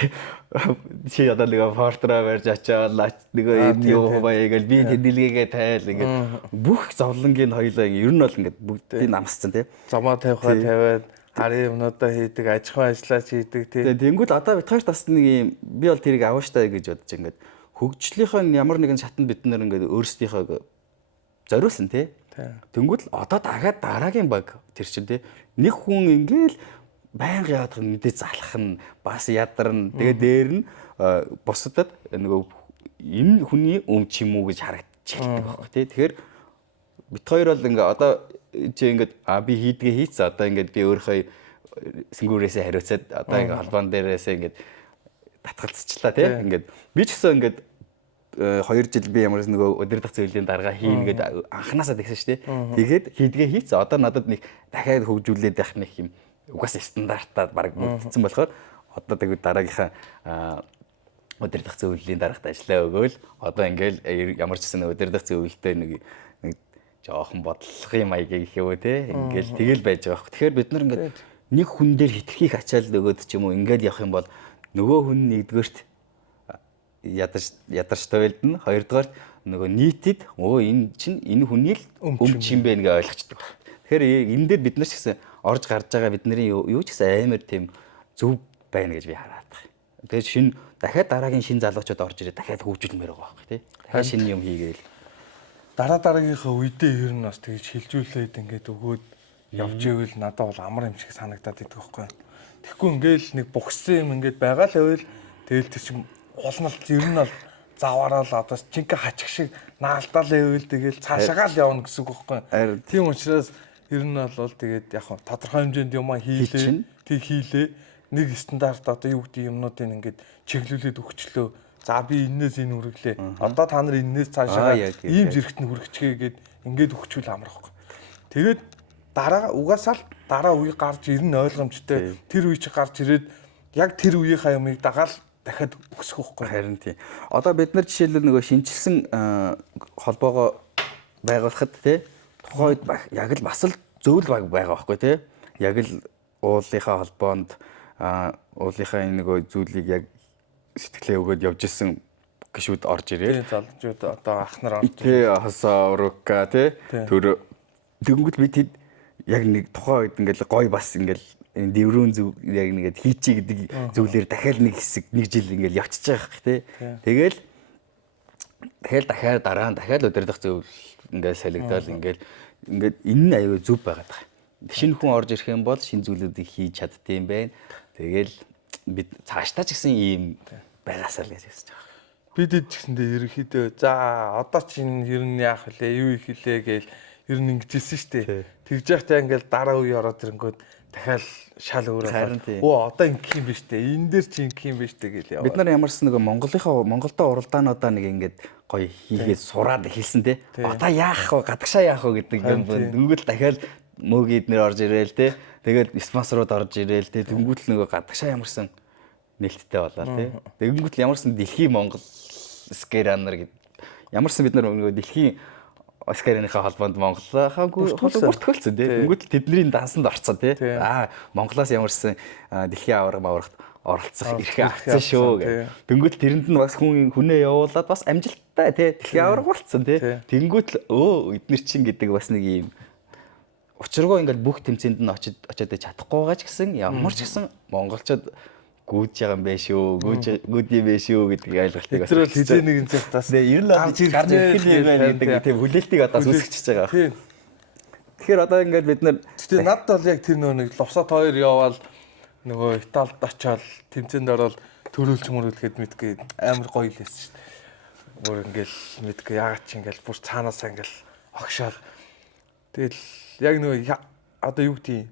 чи одоо нэг фортра барьж очоод нэг юм юу хаваа ингээл би тэмдэглэгээ тайл ингээд бүх зовлонгийн хоёлаа ер нь бол ингээд бүгдийг намсцсан тий. Замаа тавихаа тавиад харийн юмнуудаа хийдэг, аж ахуйн ажлаач хийдэг тий. Тэнгүүд одоо бит хоёр тас нэг юм би бол тэрийг авааштай гэж бодож ингээд хөгжлийнхөө ямар нэгэн шатанд бид нэр ингээд өөрсдийнхөө зориулсан тий. Тэнгүүд л одоо дахиад дараагийн баг тэр чинь тий. Нэг хүн ингээл байнга яадаг мэдээ залах нь бас ядарна. Тэгээ дээр нь бусдад нөгөө энэ хүний өмч юм уу гэж харагдчих хэлдэг байхгүй тий. Тэгэхээр бит хоёр бол ингээ одоо чи ингээд би хийдгээ хийцээ одоо ингээд би өөрийнхөө сэнгүүрээсээ хариуцаад одоо ингээ холбоон дээрээсээ ингээд татгалцчихлаа тий. Ингээд би ч гэсэн ингээд 2 жил би ямарс нөгөө удирдах зөвлөлийн дарга хийн гэдэг анханасаа тэгсэн шүү дээ. Тэгээд хийдгээ хийцээ. Одоо надад нэг дахиад хөгжүүлээд явах нэг юм угаас стандартаад баг бүрдсэн болохоор одоо тэгээд дараагийнхаа удирдах зөвлөлийн дарагт ажиллаа өгөөл одоо ингээл ямар ч гэсэн удирдах зөвлөлтөй нэг жоохон бодлогын маягийг хийвэ те ингээл тэгэл байж байгаа. Тэгэхээр бид нар ингээд нэг хүн дээр хитрхийх ачаал өгөөд ч юм уу ингээд явах юм бол нөгөө хүн нэгдүгээрт ядарч тавилдна, хоёрдугаарт нөгөө нийтэд энэ чинь энэ хүний л өмч юм бэ гэж ойлгочдөг. Тэгэхээр энэ дээр бид нар ч гэсэн орж гарч байгаа бидний юу ч гэсэн амар тийм зөв байна гэж би хараад байна. Тэгээд дахиад дараагийн шинэ залуучууд орж ирээд дахиад хөгжүүлмээр байгаа байхгүй тий. Дахиад шинэ юм хийгээл. Дараагийнхаа үедээ ер нь бас тэгж хилжүүлээд ингээд өгөөд явж ивэл надад бол амар юм шиг санагдаад идэх байхгүй. Тэгэхгүй ингээл нэг бухсан юм ингээд байгаа л байвал тэгэл тэр чинь улналт ер нь бол заваараал одоо жинхэнэ хачих шиг наалдаал байвал тэгэл цаашаагаа л явна гэсэн үг байхгүй. Тийм учраас ер нь бол тэгээд яг тодорхой хэмжээнд юм хийлээ. Тэг хийлээ. Нэг стандарт одоо юу гэдэг юмнуудыг ингээд чиглүүлээд өгчлөө. За би энээс энэ хүргэлээ. Одоо та нар энээс цаашаа ийм зэрэгт нь хүрчихээ гээд ингээд өгчүүл амархгүй. Тэгээд дараа угаасаа л дараа үе гарч ирнэ ойлгомжтой. Тэр үе чи гарч ирээд яг тэр үеийнхаа юмыг дагаал дахиад өсөх байхгүй. Харин тийм. Одоо бид нар жишээлбэл нөгөө шинжилсэн холбоогоо байгуулахад тий тухайд яг л бас л зөвл байгаа байхгүй тий. Яг л уулынхаа холбоонд уулынхаа энэ нөгөө зүйлийг яг сэтгэлээ өгөөд явж исэн гişүүд орж ирээ. Тий залуучууд одоо ах нар орж ирээ. Тий хасаурука тий төр тэгэнгүүт би тэд яг нэг тухайн үед ингээл гой бас ингээл энэ дэврүүн зөв яг нэгэд хийчи гэдэг зүйлээр дахиад нэг хэсэг нэг жил ингээл явчихж байгаа хэрэг тий. Тэгэл дахиад дараа нь дахиад удирдах зөв ингээл солигдоод ингээл энэ нь аюу зөв байгаад байгаа. Шинэ хүн орж ирэх юм бол шинэ зүйлүүдийг хийж чаддсан байх. Тэгэл бид цаашдаа ч гэсэн ийм байгаасаа л гэж хэлж байгаа. Бид ч гэсэндээ ерөнхийдөө за одоо чинь ер нь яах вүлээ юу их вүлээ гээл ер нь ингэж хэлсэн шүү дээ. Тэгж яхтаа ингээл дараа үе ороод ирэнгүүт дахиад шал өөрөө. Одоо ингэх юм биш дээ. Энэ дээр чи ингэх юм биш дээ гээл яваа. Бид нар ямарс нэг Монголдоо уралдаануудаа нэг ингээд гоё хийгээд сураад хэлсэн те. Одоо яах вэ? Гадагшаа яах вэ гэдэг юм. Дөнгөж дахиад мөөг эднэр орж ирээл те. Тэгээд спонсорууд орж ирээл те. Дөнгөж нөгөө гадагшаа ямарсан нээлттэй болоо те. Дөнгөж ямарсан дэлхийн Монгол скеранер гэдэг. Ямарсан бид нар нөгөө дэлхийн Оскарынхаа холбоонд Монголынхаа бүртгүүлсэн тий. Тэнгүүд тэдний дансанд орцсон тий. Монголоос ямарсан дэлхийн аваргад оролцох эрхээ авсан шүү гэх. Тэнгүүд тэрэнд нь бас хүнээ явуулаад бас амжилттай тий. Дэлхийн аварга болцсон тий. Тэнгүүд эднэр чин гэдэг бас нэг юм учиргүй ингээл бүх тэмцээнд нь очиод чадахгүй байгаа ч гэсэн ямар ч гэсэн монголчууд гүйж байгаа юм биш үү? Гүйд юм биш үү гэдэг ойлголтыг бас. Тэр бол хизээ нэгэн цагтаас ер нь гарч ирэх юм байна гэдэг тийм хүлээлтийг одоо үүсгэчихэж байгаа. Тэгэхээр одоо ингээд бид нар тэгтээ надад бол яг тэр нэг ловсот 2 яваал нөгөө Италид очиод тэмцээнд ороод төрүүлж мөрүүлэхэд мэдгүй амар гоё л байсан шүү дээ. Бүр ингээл мэдгүй яагаад чи ингээл бүр цаанаасаа ингээл огшоол. Тэгэл яг нөгөө одоо юу гэдгийг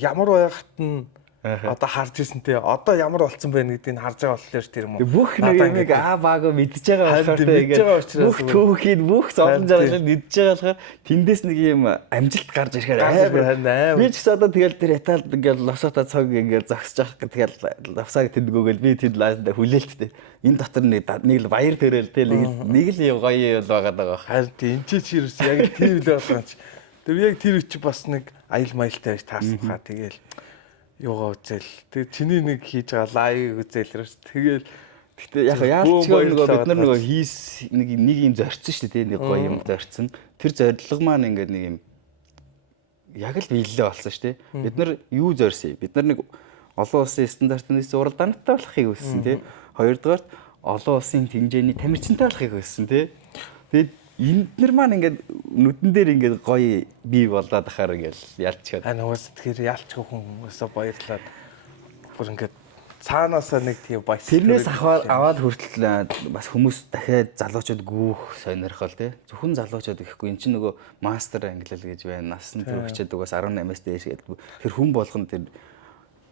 ямар байхад нь одоо харж ирсэн те одоо ямар болцсон бэ гэдгийг харж байгаа болохоор тэр юм уу бүх нэг юмыг баг мэдж байгаа болохоор бүх түүхийг бүх зовлон жаргалыг мэдж байгаа болохоор тэндээс нэг юм амжилт гарч ирэхээр амар би ч гэсэн одоо тэгэл тэр Италид ингээл лосота цог ингээл зогсож явах тэгэл лавсаг тэдгөөгөл би тэд лаасда хүлээлттэй энэ дотор нэг л баяр төрөл те нэг л гоё байгаад байгаа харин энэ чи ерөөс яг тийм л байгаа юм чи тэр яг тэр чи бас нэг аял маялтай байж таарсан хаа тэгэл юугаа үзэл. Тэгээ чиний нэг хийж байгаа лайв үзэл ерөөс тэгэл гэхдээ яг яалч нөгөө бид нар нөгөө хийс нэг юм зорьсон шүү дээ нэг гоё юм зорьсон. Тэр зорилго маань ингээд нэг юм яг л биелэлээ болсон шүү дээ. Бид нар юу зорьсон? Бид нар нэг олон улсын стандартнаас уралдаантай болохыг хүссэн тий. Хоёрдугаарт олон улсын хэмжээний тамирчинтай болохыг хүссэн тий. Тэгээд энднэр маань ингээд нүдэн дээр ингээд гоё бий болоод ахаар ингээд ялчгаад. Нугас тэгэхээр ялчгүй хүмүүсээ баярлаад бүр ингээд цаанаасаа нэг тийм баяр. Тэрнээс аваад хүртэл бас хүмүүс дахиад залуучууд гүүх сонирхол тий. Зөвхөн залуучууд гэхгүй эн чинь нөгөө мастер англил гэж байна. Насан туршид угаас 18-аас дээш гэдэг. Тэр хүн болгон тэр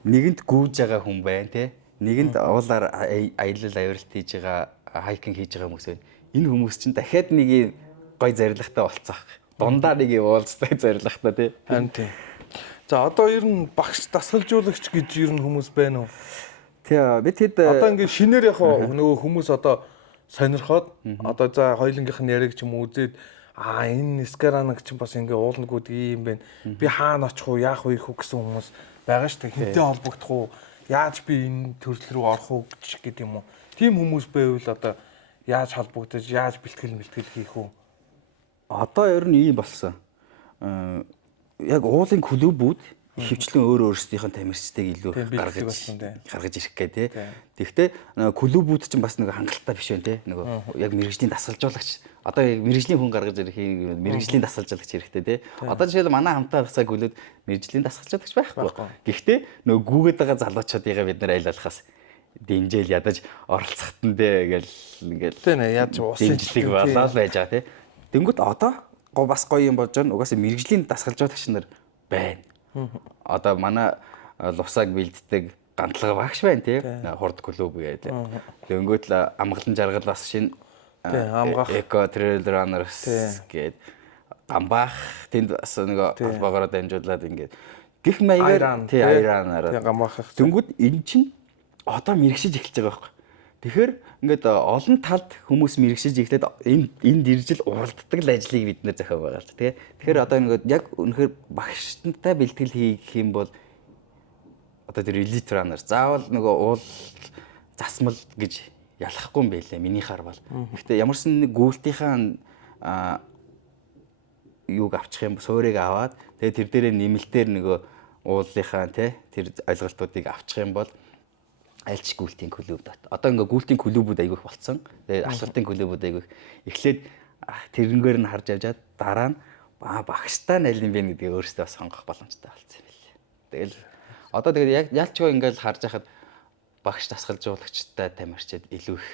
нэгэнт гүйж байгаа хүн байна тий. Нэгэнд уулаар аялал авиралт хийж байгаа хайкинг хийж байгаа хүмүүс байна. Энэ хүмүүс чинь дахиад нэг юм гой зарилгатай болцсон. Дундаа нэг юм уулзтай зарилгатай тий. Харин тийм. За одоо ер нь багш дасгалжуулагч гэж ер нь хүмүүс байна уу? Тий бид хэд Одоо ингээд шинээр яг нөгөө хүмүүс одоо сонирхоод одоо за хоёулынгийнх нь яриг ч юм уу үзээд энэ Скаранаг ч бас ингээ уулангууд ийм байна. Би хаана очих уу, яах вэ гэсэн хүмүүс байгаа шүү дээ. Хинтээ холбогдох уу? Яаж би энэ төрөл рүү орох уу гэдэг юм уу? Тим хүмүүс байвал одоо яаж холбогдож, яаж бэлтгэл хийх үү? Одоо ер нь ийм болсон. Яг уулын клубүүд хөвчлэн өөрсдийнх нь тамирчдыг илүү гаргаж ирэх гээ тий. Тэгэхдээ клубүүд чинь бас нэг хангалттай биш байна тий. Нөгөө яг мэрэгжлийн дасгалжуулагч одоо яг мэрэгжлийн хүн гаргаж ирэх мэрэгжлийн дасгалжуулагч хэрэгтэй тий. Одоо жишээл манай хамтаа басаа клубүүд мэрэгжлийн дасгалжуулагч байхгүй. Гэхдээ нөгөө гүгээд байгаа залуучуудыгаа бид нар аль болохоос дэмжээл ядаж оролцохт нь дээ ингээл тий нэ яаж усын дэмжлэг болоод байж байгаа тий. Тэнгүүт одоо бас гоё юм болж байгаа. Угаасаа мэрэгжлийн дасгалжуулагч нар байна. Одоо манай лусаг бэлддэг гантлага багш байна тий. Хурд клуб гэдэг. Тэнгүүт л амгалан жаргал бас шинэ эко трейл раннерс гэдэг гамбах тэнд бас нэг холбоогоор дамжуулаад ингээд гих маягаар тий айранаараа гамбах. Тэнгүүт эн чинь одоо мэрэгшиж эхэлж байгаа байхгүй. Тэгэхээр ингээд олон талд хүмүүс мэрэгшиж эхлээд энд иржил уралддаг л ажлыг бид нэр зохио байгаа л тий. Тэгэхээр одоо ингээд яг үнэхээр багштай бэлтгэл хийх юм бол одоо тэр элит раннер заавал нөгөө уул засмал гэж ялахгүй юм байлээ миний харвал. Гэхдээ ямарсан нэг гүйлтийнхаа юуг авчих юм суурийг аваад тэгээ тэр дээрээ нэмэлтээр нөгөө уулынхаа тий тэр ойлголтуудыг авчих юм бол альч гүйлтийн клубуд. Одоо ингээ гүйлтийн клубуд аягүйх болцсон. Тэгээ алхалтын клубуд аягүйх. Эхлээд тэрнгээр нь харж явжаад дараа нь багштай нь аль юм бэ гэдгийг өөрөөсөө бас сонгох боломжтой болсон юм билээ. Тэгэл одоо тэгээд ялчгүй ингээл харж байхад багш дасгалжуулагчтай тамирчид илүү их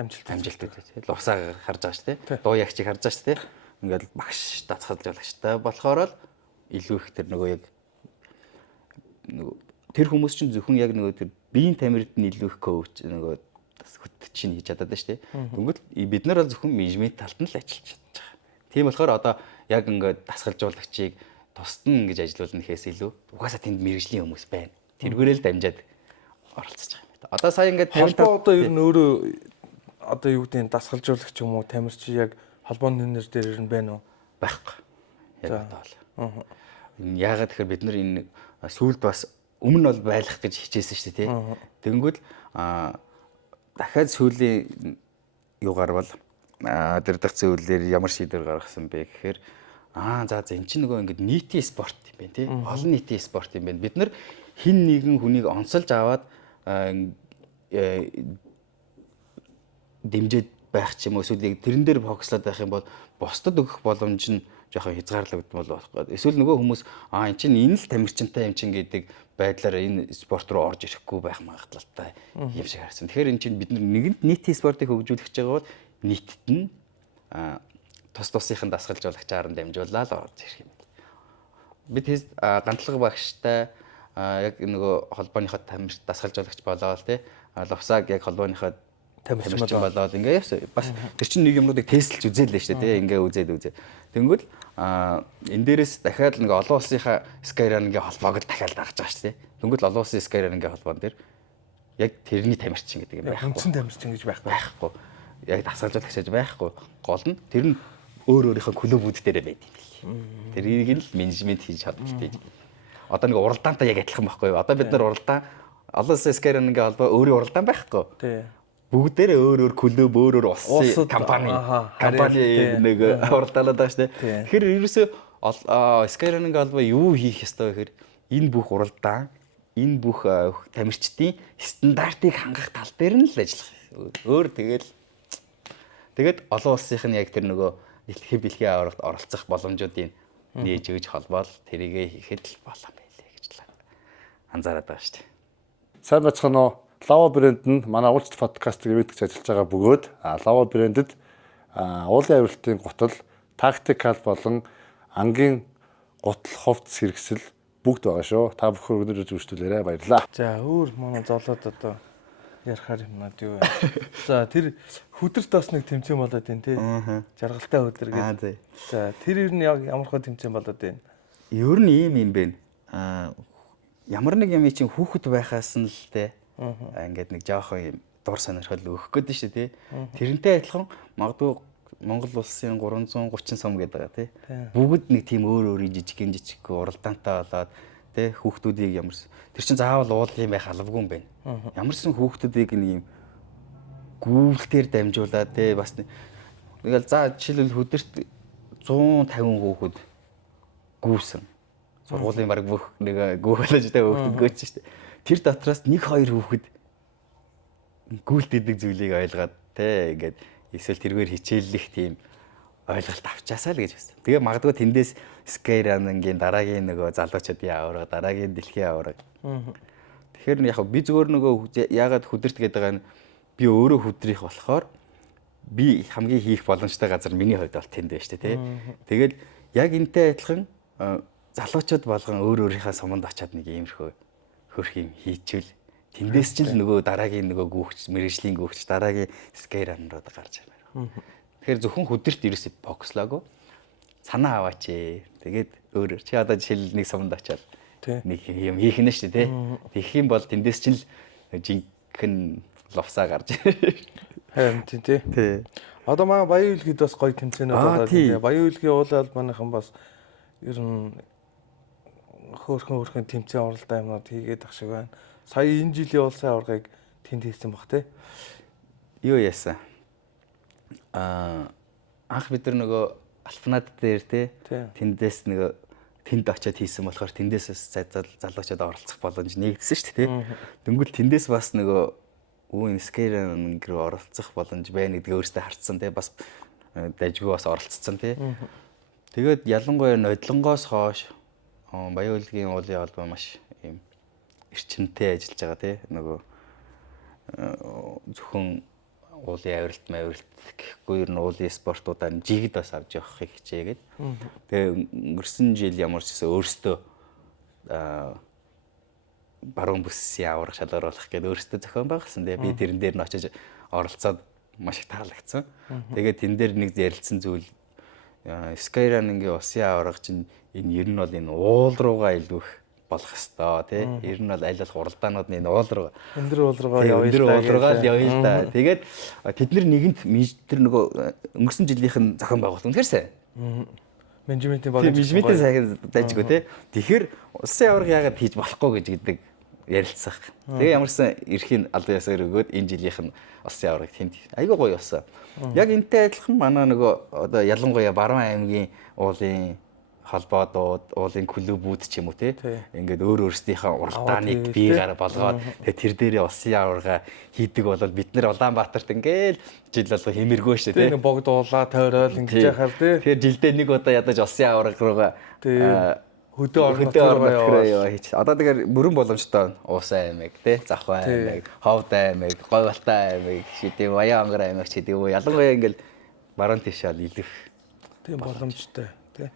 амжилттай тий. Лусаа харж байгаа шүү тий. Дуу ягчийг харж байгаа шүү тий. Ингээл багш дасгалжуулагчтай болохоор л илүү их тэр нөгөө яг нөгөө тэр хүмүүс чинь зөвхөн яг нөгөө тэр биеийн тамирд нь илүү их коуч нөгөө хөт чинь хийж чадаад байна шүү дээ. Тэгвэл бид нар бол зөвхөн менежмент талд нь л ажиллаж чадж байгаа. Тийм болохоор одоо яг ингээд дасгалжуулагчийг тусад нь ингэж ажиллуулна гэхээс илүү угаасаа тэнд мэрэгжлийн хүмүүс байна. Тэргээрээ л дамжаад оролцож байгаа юм байна. Одоо сая ингээд холбоо одоо ер нь өөрөө одоо юу гэдэг дасгалжуулагч юм уу тамирч яг холбооны нэр дээр нь байна уу? Байхгүй. Яг одоо бол. Яагаад тэгэхээр бид нар энэ сүүлд бас өмнө нь бол байлгах гэж хичээсэн шүү дээ тий. Тэнгүүд дахиад сүүлийн юугаар бол тэр дахь зөвлөлөөр ямар шийдвэр гаргасан бэ гэхээр за энэ чинь нөгөө ингэж нийтийн спорт юм байна тий. Олон нийтийн спорт юм байна. Бид нар хин нэгэн хүнийг онцолж аваад дэмжиж байх ч юм уу эсвэл тэрэн дээр фокуслаад байх юм бол бусдад өгөх боломж нь жоохон хязгаарлагдсан бол болохгүй. Эсвэл нөгөө хүмүүс энэ чинь энэ л тамирчинтай юм чинь гэдэг байдлаар энэ спорт руу орж ирэхгүй байх магадлалтай юм шиг харсан. Тэгэхээр энэ чинь бид нэгэнд нийтийн спортыг хөгжүүлэх гэж байгаа бол нийтэд нь тус тусынхын дасгалжуулагчаар нь дамжуулаад орж ирэх юм. Бид гантлага багштай яг нөгөө холбооныхоо тамирч дасгалжуулагч болоод тий лувсаг яг холбооныхоо тамирчин болоод ингээ явсан. Бас тэр чинь нэг юмнуудыг тестэлж үзээлээ шүү дээ тий ингээ үзээд. Тэнгүүл энэ дээрээс дахиад нэг олон улсынхаа Skyranning-ийн холбоог л дахиад дагаж байгаа шүү дээ. Тэнгүүл олон улсын Skyranning-ийн холбоон дээр яг тэрний тамирчин гэдэг юм байхгүй. Үндсэн тамирчин гэж байхгүй. Яг дасгалжуулагч гэж байхгүй. Гол нь тэр нь өөрийнхөө клубүүд дээр байдаг юм билээ. Тэрийг л менежмент хийж чаддаг. Одоо нэг уралдаантай яг адилхан байхгүй юу? Одоо бид нар уралдаан олон улсын Skyranning-ийн холбоо өөрийн уралдаан байхгүй. Тий. Бүгдээрээ өөр клуб, өөр улсын компани нэг уралдаалаад байгаа шүү дээ. Тэгэхээр ерөөсөө Skyranning албаа юу хийх ёстой вэ гэхээр энэ бүх уралдаан, энэ бүх тамирчдын стандартыг хангах тал дээр нь л ажиллах. Өөр тэгээд олон улсынх нь яг тэр нөгөө дэлхийн бэлгийн аваргад оролцох боломжуудыг нээж өгж холбоол тэрийгэ хийхэд л болоо байлээ гэж л анзаараад байгаа шүү дээ. Сайн бацхан уу. Lava брэнд нь манай уулзалт подкастыг ивент гэж ажиллаж байгаа бөгөөд Lava брэндэд уулын авиралтын гутал, тактикал болон ангийн гутал, хувцас хэрэгсэл бүгд байгаа шүү. Та бүхэн өнөөдөр үзүүлээрэй баярлалаа. За өөр манай золоод одоо Ярахаар юмнууд юу вэ? За тэр хөдөрт бас нэг тэмцээн болоод байна тий. Жаргалтай хөдөр гэдэг. За тэр ер нь яг ямар хөө тэмцээн болоод байна? Ер нь ийм юм бэ. Ямар нэг юм чинь хүүхэд байхаас нь л те. Ингээд нэг жоохон юм дур сонирхол өгөх гээд шүү дээ тий. Тэрнтэй адилхан магадгүй Монгол улсын 330 сум гэдэг байгаа тий. Бүгд нэг тийм өөр өөрийн жижиг уралдаантай болоод тий хүүхдүүдийг ямар тэр чинь заавал уулын байх албагүй юм байна. Ямарсан хүүхдүүдийг нэг юм гүйлтээр дамжуулаад тий бас нэгэл за жишээлбэл хөдөрт 150 хүүхэд гүйсэн. Сургуулийн баг бүх нэг гүйхэлжтэй хүүхдүүд гүйж шүү дээ. Тэр дотроос 1-2 хүүхэд гүйлтэдэг зүйлийг ойлгоод тий ингээд эсвэл тэргээр хичээллэх тийм ойлголт авчаасаа л гэж байна. Тэгээ магадгүй тэндээс Skyrim-ийн дараагийн нөгөө залуучуудын авраг, дараагийн дэлхийн авраг. Тэгэхээр яг би зүгээр нөгөө яагаад хөдөрт гэдэг байгаа нь би өөрөө хөдрөх болохоор би хамгийн хийх боломжтой газар миний хувьд бол тэнд байна шүү дээ тий. Тэгэл яг энтэй адилхан залуучууд болгон өөр өөрийнхөө суманд очиад нэг иймэрхүү хөрх юм хийчихвэл тэндээс ч л нөгөө дараагийн нөгөө гүөхч, мэрэгжлийн гүөхч, дараагийн Skyrim руу гарч ирмээр. Тэгэхээр зөвхөн хөдөрт ерөөсөй фокуслаагүй. Санаа аваач ээ. Тэгээд өөр чи одоо жишээл нэг суманд очиад нэг юм хийх нь шүү дээ, тий. Тэгэх юм бол тэндээс ч л жинхэнэ ловсаа гарч ирнэ. Харин тий. Одоо манай Баян Үлгэд бас гоё тэмцээнүүд болоод байна. Баян Үлгийн уул албаныхан бас ер нь хөөрхөн тэмцээн оролдоо юмнууд хийгээд ах шиг байна. Сая энэ жилийн улсын аваргыг тэнд хийсэн баг тий. Юу яасан? Анх бид нар нөгөө Альфнад дээр тий тэндээс нөгөө тэнд очиад хийсэн болохоор тэндээс залуучууд оролцох боломж нэгдсэн шүү дээ тий. Дөнгөж тэндээс бас нөгөө Skyrim руу оролцох боломж байна гэдгийг өөртөө харцсан тий. Бас дайггүй бас оролцсон тий. Тэгээд ялангуяа нодлонгоос хойш Баян Үлгийн уулын албан маш юм эрчимтэй ажиллаж байгаа тий. Нөгөө зөвхөн уулын авиралт гэхгүй ер нь уулын спортуудаар жигд бас авч явахыг хичээгээд. Тэгээ өнгөрсөн жил ямар ч гэсэн өөртөө баруун бүсийн аврах шалгаруулах гэдэг өөртөө зохион байгуулсан. Тэгээ би тэрэн дээр нь очиж оролцоод маш их таалагдсан. Тэгээд тэн дээр нэг ярилцсан зүйл Skyrim-ийн усын аврах чинь энэ ер нь бол энэ уул руугаа илүү их болох хэвээр тий. Ер нь бол аль болох уралдаанууд нь уул руу. Өндөр уул руугаа явъя л да. Тэгээд тэд нар нэгэнт тэр нөгөө өнгөрсөн жилийнх нь зохион байгуулалт үнэхээр сайн. Менежментийн сайн дайжгүй тий. Тэгэхээр улсын аварга яагаад хийж болохгүй гэдэг ярилцах. Тэгээ ямарсан эрхийн албан ёсоор өгөөд энэ жилийнх нь улсын аваргыг тэнд айгүй гоё болсон. Яг энтэй адилхан манай нөгөө одоо ялангуяа Баруун аймгийн уулын холбоодууд, уулын клубүүд ч юм уу те. Ингээд өөр өөрсдийнхээ уралдааныг биегаар болгоод тэгээ тэр дээрээ улсын аварга хийдэг бол бид нар Улаанбаатарт ингээл жил болго хэмэргүй шүү те. Тэгээ богд уулаа тойрол ингэж яхаар те. Тэгэхээр жилдээ нэг удаа ядаж улсын аварга руугаа хөдөө орнотгоо яваач. Одоо тэгэхээр бүрэн боломжтой Усан аймаг те, Завхан аймаг, Ховд аймаг, Говьалтай аймаг, шидэв Баян онгор аймаг шидэв ялангуяа ингээл баруун тишаал илэх тийм боломжтой те.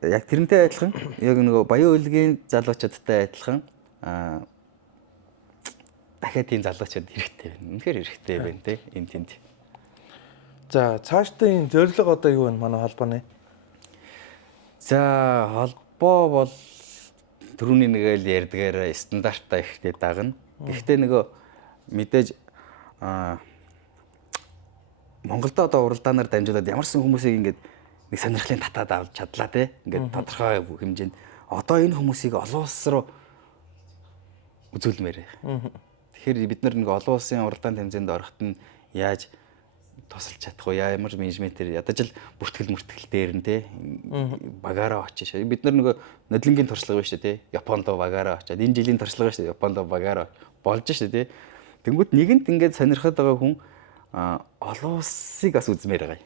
Яг тэрнтэй адилхан яг нөгөө Баян Үлгийн залуучуудтай адилхан дахиад тийм залуучууд хэрэгтэй байна. Үнэхээр хэрэгтэй байна те энэ тэнд. За цаашдаа энэ зорилго одоо юу вэ манай холбооны? За холбоо бол түрүүний нэгээл ярьдгаар стандартаа ихтэй дагна. Гэхдээ нөгөө мэдээж Монголд одоо уралдаанаар дамжуулаад ямарсан хүмүүсийг ингээд нэг сонирхлын татаад авч чадлаа те. Ингээд тодорхой хэмжээнд одоо энэ хүмүүсийг олон улс руу үзүүлмээр. Тэгэхээр бид нар нэг олон улсын уралдаан тэмцээнд ороход нь яаж тусалж чадах уу? Ямар менежментээр ядаж л бүртгэл дээр нь те багаараа очиж. Бид нар нөгөө нодлонгийн туршлага байна шүү дээ те. Японд багаараа очиад энэ жилийн туршлага шүү дээ. Японд багаараа болж шүү дээ те. Тэнгүүт нэгэнт ингээд сонирхоод байгаа хүн олон улсыг бас үзмээр байгаа.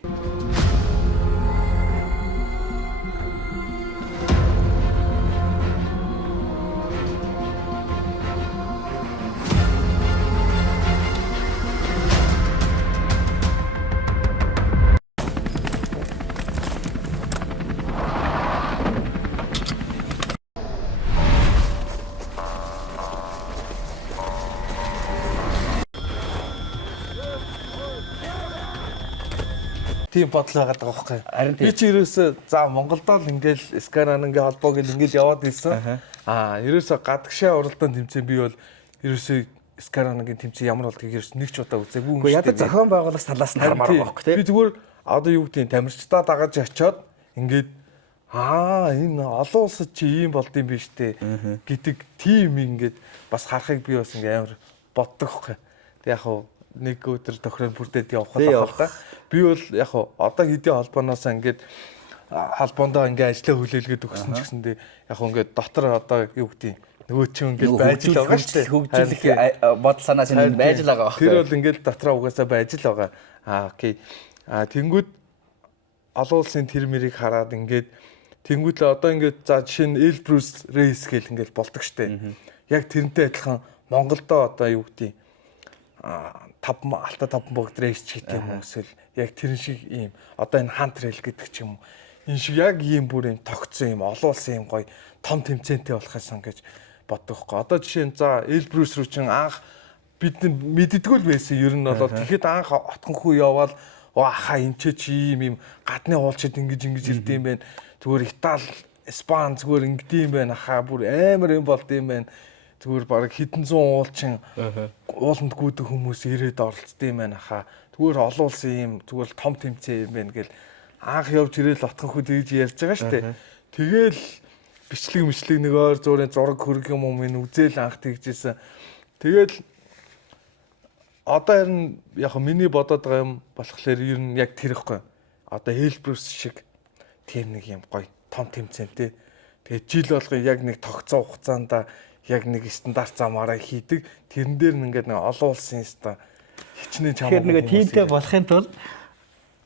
тийм бодол байгаад байгаа байхгүй. Харин Би ч ерөөсөө за Монголдоо л ингээл Сканан ингээ холбоо гэл ингээл яваад ирсэн. Ерөөсөө гадагшаа уралдаан тэмцээн би бол ерөөсөө Сканагийн тэмцээн ямар болдгийг ерөөс нэг ч удаа үзээгүй юм шүү. Ядаж зохион байгуулалт талаас нь хармаар байгаа байхгүй тий. Би зүгээр одоо юу гэдгийг тамирчдаа дагаж очиод ингээд энэ олон улсад чи ийм болд юм биш үү гэдэг тийм ингээд бас харахыг би бас ингээ амар боддог байхгүй. Тэг яг хуу нэг өдөр тохирол бүрдээд явах л та. Би бол яг хуу одоо хэдийн холбооноос ингээд холбоондоо ингээ ажлаа хүлээлгээд өгсөн ч гэсэндээ яг хуу ингээд дотор одоо юу гэдгийг нөгөө чинь ингээд байж л байгаа шүү дээ. Хөгжүүлэх бодол санаа чинь байж л байгаа байхгүй. Тэр бол ингээд дотроо угаасаа байж л байгаа. Окей. Тэнгүүд олон улсын тэр мэрийг хараад ингээд тэнгүүд л одоо ингээд за жишээ нь Эльбрус рейс гэл ингээд болдог штэ. Яг тэрнтэй адилхан Монголдоо одоо юу гэдгийг алта 5 богд рейс ч гэдэг юм уу эсвэл яг тэр шиг ийм одоо энэ хант рейл гэдэг ч юм уу. Энэ шиг яг ийм бүр юм тогтсон юм олон улсын юм гоё том тэмцээнтэй болохоос гэж боддог хгүй. Одоо жишээ нь за Эльбрус руу чин анх бид мэддэггүй л байсан. Ер нь бол тэгэхэд анх отгонхүү яваал хаа энэ чи ийм гадны уулчид ингэж ирдэм байх. Зүгээр Итали, Испани зүгээр ингэдэм байх хаа бүр амар юм болд юм байна. Зүгээр баг хэдэн зуун уулчин ууланд гүйдэг хүмүүс ирээд оролцсон юм байна хаа. Зүгээр олон улсын юм зүгээр том тэмцээн юм байна гэл анх явж ирээл отгонхүү тэгж ярьж байгаа шүү дээ. Тэгэл бичлэг нэг ойр зуурын зураг хөрг юм уу минь үзэл анх тэгжсэн. Тэгэл одоо харин яг миний бодоод байгаа юм болохоор ер нь яг тэр ихгүй. Одоо Эльбрус шиг тийм нэг юм гоё том тэмцээнтэй. Тэгээд жил болгоо яг нэг тогтцоо хугацаанд яг нэг стандарт замаараа хийдэг. Тэрэн дээр нь ингээд нэг олон улсын ста хичнээн чамаа. Тэгэхээр нэг тиймтэй болохын тулд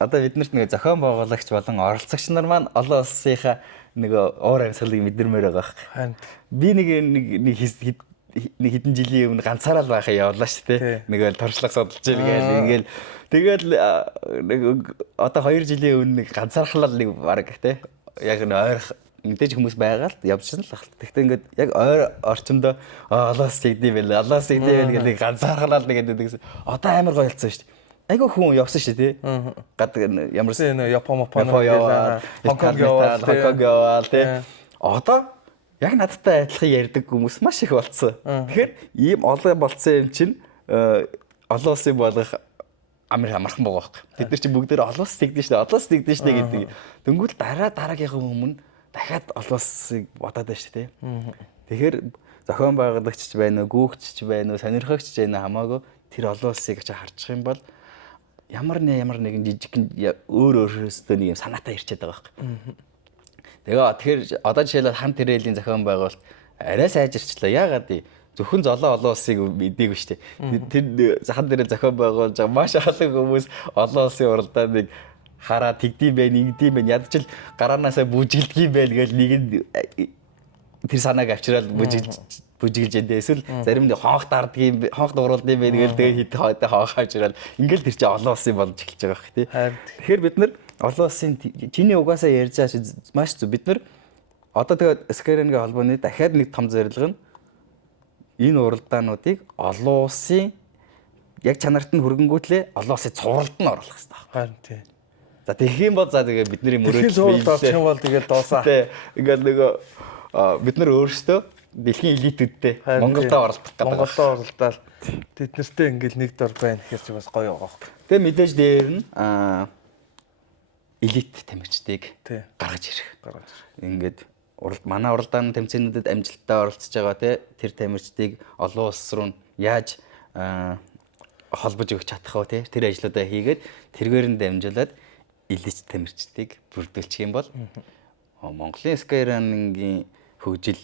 одоо биднэрт нэг зохион байгуулагч болон оролцогч нар маань олон улсынхаа нэг уур амьсгалыг мэдэрмээр байгаа хэрэг. Харин би нэг хэдэн жилийн өмнө ганцаараа л байхаа явлаа шүү дээ. Нэг туршлага судалж игээл тэгэл нэг одоо 2 жилийн өмнө нэг ганцаархлал нэг баг тий. Яг нэг ойрох мэдээж хүмүүс байгаа л явжсан л ахал. Гэхдээ ингээд яг ойр орчимдоо олоос игдэв байл гэл нэг ганцаархлал нэг гэдэг. Одоо амар гоё болсон шүү дээ. Айгүй хүн явсан шүү дээ. Гад ямарсан Япон яваад Хонконг яваад тий. Одоо яг надтай адилхан ярьдаг хүмүүс маш их болцсон. Тэгэхээр ийм олон болцсон юм чинь олон улсын болгох амар амархан байгаа байхгүй. Тэд нар чинь бүгдээр олон улс тэгдэж штэ, олон улс тэгдэж штэ гэдэг. Дөнгөөл дараагийнхаа өмнө дахиад олон улсыг бодоод байна штэ тий. Тэгэхээр зохион байгуулагч байна уу, гүүгч байна уу, сонирхогч байна хамаагүй тэр олон улсыг ч харчих юм бол ямар нэгэн жижиг өөрөөсөө нэг юм санаатай ирчээд байгаа байхгүй. Тэгэхээр одоо жишээлбэл хан тэрэлийн зохион байгуулалт арай сайжирчлаа. Яагаад зөвхөн золоо олон улсыг мэдээгүй шүү дээ. Тэр хан тэрэ зохион байгуулж байгаа маш олон хүмүүс олон улсын уралдааныг хараа тэгдэм байх, ингэдэм байх. Ядчил гараанаасаа бүжгэлдэг юм байл гэж нэг нь тэр санааг авчираад бүжгэлж ядээ. Эсвэл зарим нь хонх дарддаг юм, хонх дууралд юм байх гээл тэгээ хэд хойдоо хонх авчираад ингээл тэр чинь олон улсын болж эхэлж байгаа хэрэг тий. Тэгэхээр бид нар олон улсын чиний угаасаа ярьж байгаа маш зөв. Бид нар одоо тэгээд Скарангийн холбооны дахиад нэг том зорилго нь энэ уралдаануудыг олон улсын яг чанарт нь хөргөнгүүтлээ олон улсын цувралд нь оруулах хэрэгтэй. Харин тий. За тэгэх юм бол за тэгээ бидний мөрөөдөл цувралд орчих юм бол тэгээд дуусаа. Тий. Ингээл нөгөө бид нар өөрсдөө дэлхийн элитүүдтэй Монголдо оролдох гэдэг. Монголдо оролдоод тэд нартэй ингээл нэг дор байна гэхэр чи бас гоё байгаа хөөх. Тэгээ мэдээж дээр нь элит тамирчдыг гаргаж ирэх. Ингээд манай уралдааны тэмцээнүүдэд амжилттай оролцож байгаа тэр тамирчдыг олон улс руу яаж холбож өгч чадах вэ тэр ажлуудаа хийгээд тэргээр нь дамжуулаад элит тамирчдыг бүрдүүлчих юм бол Монголын Скарангийн хөгжил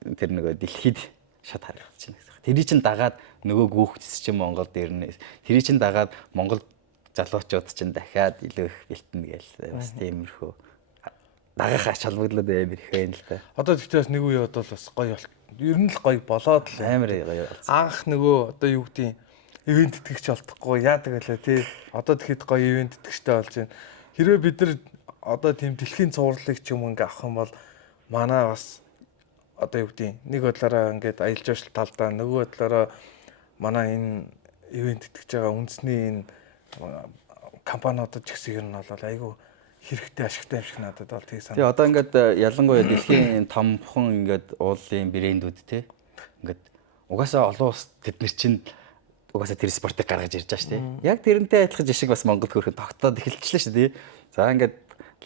тэр нөгөө дэлхийд шат харагдаж байна гэсэн. Тэрий чин дагаад нөгөө гүүхтс чинь Монголд ирнэ. Тэрий чин дагаад Монгол залуучууд чинь дахиад илүү их бэлтэнэ гээл бас тиймэрхүү дагах ач холбогдлууд амар их байна л да. Одоо тэгтээс нэг үе бодвол бас гоё бол. Ер нь л гоё болоод л амар гоё болсон. Анх нөгөө одоо юу гэдгийг ивент тэтгэгч болтохгүй яадаг байлаа тий. Одоо тэгэхэд гоё ивент тэтгэгчтэй болж байна. Хэрвээ бид нар одоо тийм дэлхийн цувралыг ч юм ингээ авах юм бол манай бас одоо юу гэдгийг нэг бодлороо ингээд аялал жуулчлал талдаа нөгөө бодлороо манай энэ ивент тэтгэж байгаа үндэсний энэ компаниудад ч гэсэн ер нь бол айгүй хэрэгтэй ашигтай юм шиг надад бол тийг Тэгээ одоо ингээд ялангуяа дэлхийн томхон ингээд уулын брэндүүд те ингээд угаасаа олон улс тэднэр чинь угаасаа тэр спортыг гаргаж ирж байгаа шүү дээ. Яг тэрнтэй адилхан жишг бас Монголд хөрөхөд тогтоод эхэлчихлээ шүү дээ. За ингээд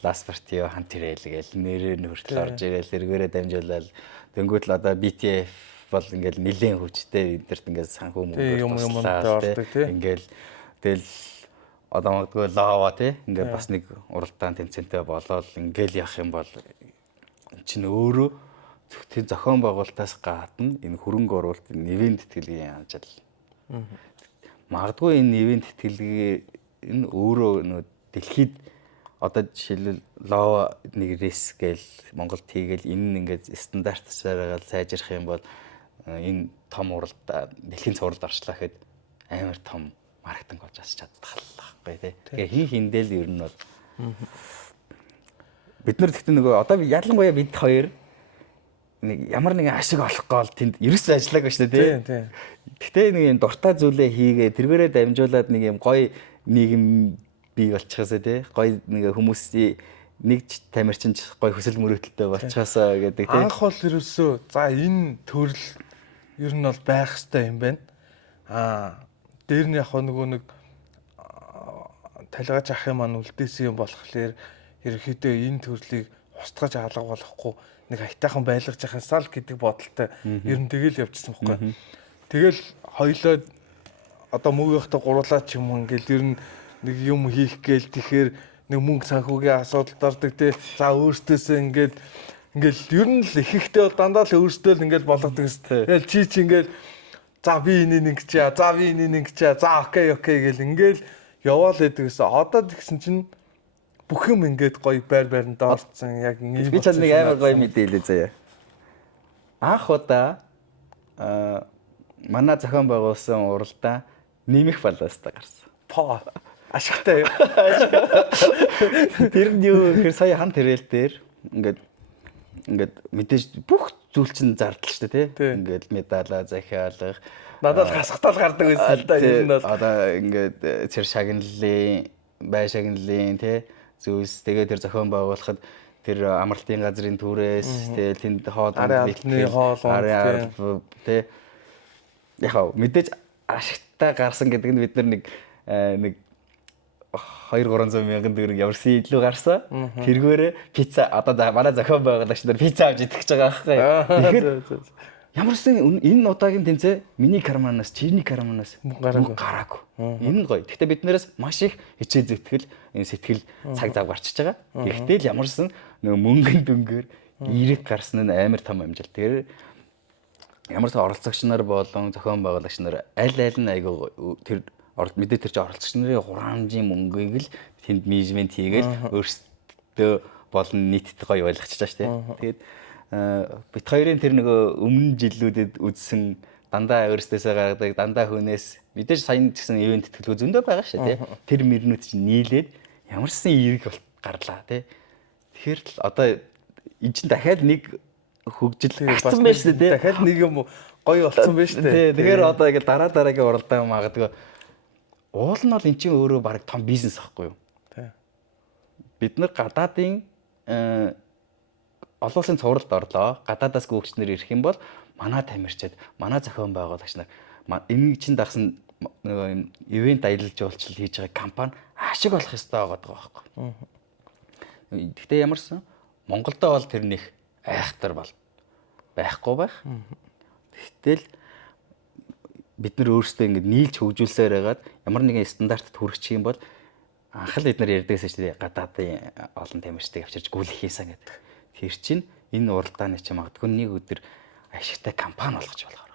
Ласпартио хант ирэл гээл нэрээр нь хүртэл орж ирэл эргээрээ дамжуулаад дөнгөд л одоо BTF бол ингээд нэлээд хүчтэй бидэрт ингээд санхүү мөнгө ордог тий. Ингээд тэгэл одоо магадгүй лава тий ингээд бас нэг уралдаан тэмцэнтэй болоод ингээл явах юм бол эн чинь өөрөө зөвхөн зохион байгуулалтаас гадна энэ хөрөнгө оруулалт ивент тэтгэлгийн янжал. Магадгүй энэ ивент тэтгэлгээ энэ өөрөө нөө дэлхийд одоо жишээлбэл лава нэг рейс гээл Монголд хийгээл энэ ингээд стандартаар сайжрах юм бол энэ том уралдаа дэлхийн цувралд орчлаа гэхэд амар том маркетинг болж асч чаддаг байхгүй тий. Тэгээ хин хиндэл ер нь бол бид нар гэхдээ нөгөө одоо ялангуяа бид хоёр нэг ямар нэгэн ашиг олох гол тэнд ерөөсөө ажиллаагүй шүү дээ тий. Гэхдээ нэг юм дуртай зүйлээ хийгээ тэргээрээ дамжуулаад нэг юм гоё нийгэм бий болчихоосоо тий. Гоё нэг хүмүүсийн нэг тамирчин гоё хүсэл мөрөөдөлтэй болчихоосоо гэдэг тий. Анх бол ерөөсөө за энэ төрөл ер нь бол байх хэрэгтэй юм байна. Дээр нь яг нөгөө нэг талгаж ах юм маань үлдээсэн юм болохоор ерөөхдөө энэ төрлийг устгаж алга болохгүй нэг хайтаахан байлгаж яхасаа л гэдэг бодолтой ер нь тэгэл явчихсан байхгүй. Тэгэл хоёлоо одоо мөгөөхтэй гурлаа ч юм уу ингээл ер нь нэг юм хийх гээл тэгэхээр нэг мөнгө санхүүгийн асуудалд ордог тий. За өөртөөсөө ингээл ер нь л их ихтэй бол дандаа л өөртөө л ингээл болгодог шүү дээ. Тэгэл чи ингээл за би энийг ингэчээ. За би энийг ингэчээ. За окей гэл ингээл яваал байдаг гэсэн. Одоо тэгсэн чинь бүх юм ингээд гоё байранд орцсон яг ийм. Би ч нэг амар гоё мэдээлээ заяа. Анх удаа манай зохион байгуулсан уралдаа нэмэх балаастай гарсан. По ашигтай юу? Тэр нь юу гэхээр сая хан тэрэл дээр ингээд мэдээж бүх зүйл чинь зардал шүү дээ тий. Ингээд медалаа захиалах. Надад хасгатал гардаг байсан л да. Ер нь бол одоо ингээд цэр шагналын бай шагналын тий зүйлс тэгээ тэр зохион байгуулахад тэр амралтын газрын түрээс тэгээ тэнд хоолны тий яхаа мэдээж ашигтай гарсан гэдэг нь бид нар нэг 2-300 мянган төгрөг яварсан илүү гарсан. Тэргээрээ пицца одоо манай зохион байгуулагч нар пицца авч идэх гэж байгаа байхгүй. Тэгэхээр ямарсан энэ удаагийн тэмцээ миний карманаас чиний карманаас мөнгө гараагүй. Энэ нь гоё. Гэхдээ биднээс маш их хичээл зүтгэл энэ сэтгэл цаг зав гарчиж байгаа. Гэхдээ л ямарсан нөгөө мөнгөнд дөнгөөр ирэх гарсан нь амар том амжилт. Тэгэхээр ямарсан оролцогч нар болон зохион байгуулагч нар аль нь айгүй тэр мэдээ тэр чинь оролцогч нарын хураамжийн мөнгийг л тэнд менежмент хийгээл өөрсдөө болон нийтэд гоё ойлгочихж байгаа шүү дээ. Тэгээд бит хоёрын тэр нөгөө өмнө жилүүдэд үзсэн дандаа өөрсдөөсөө гаргадаг дандаа хүнээс мэдээж саяны гэсэн ивент тэтгэлгүй зөндөө байгаа шүү дээ. Тэр мөрнүүд чинь нийлээд ямарсан эерэг гарлаа тий. Тэгэхээр л одоо энэ чинь дахиад нэг хөгжил гарсан байж шүү дээ. Дахиад нэг юм гоё болсон байж шүү дээ. Тэгэхээр одоо ингэ дараагийн уралдаан магадгүй уул нь бол эн чинь өөрөө баг том бизнес ахгүй юу? Тий. Бид нар гадаадын олон улсын цувралд орлоо. Гадаадаас гүйцэтнэр ирэх юм бол манай тамирчид, манай зохион байгуулагч нар энэ чинь дагсан нөгөө юм ивент аялал жуулчлал хийж байгаа компани ашиг олох ёстой байгаа байхгүй. Гэхдээ ямарсан Монголдо бол тэр нэг айхтар бол байхгүй байх. Гэтэл бид нар өөрсдөө ингэ нийлж хөгжүүлсээр байгаад ямар нэгэн стандартад хүрэх юм бол анх л бид нар ярьдагсэн шүү дээ гадаадын олон тамирчдыг авчирч гүйлэх хийсэн гэдэг. Тэр чинь энэ уралдааны чинь магадгүй нэг өдөр ашигтай компани болгож болохоор.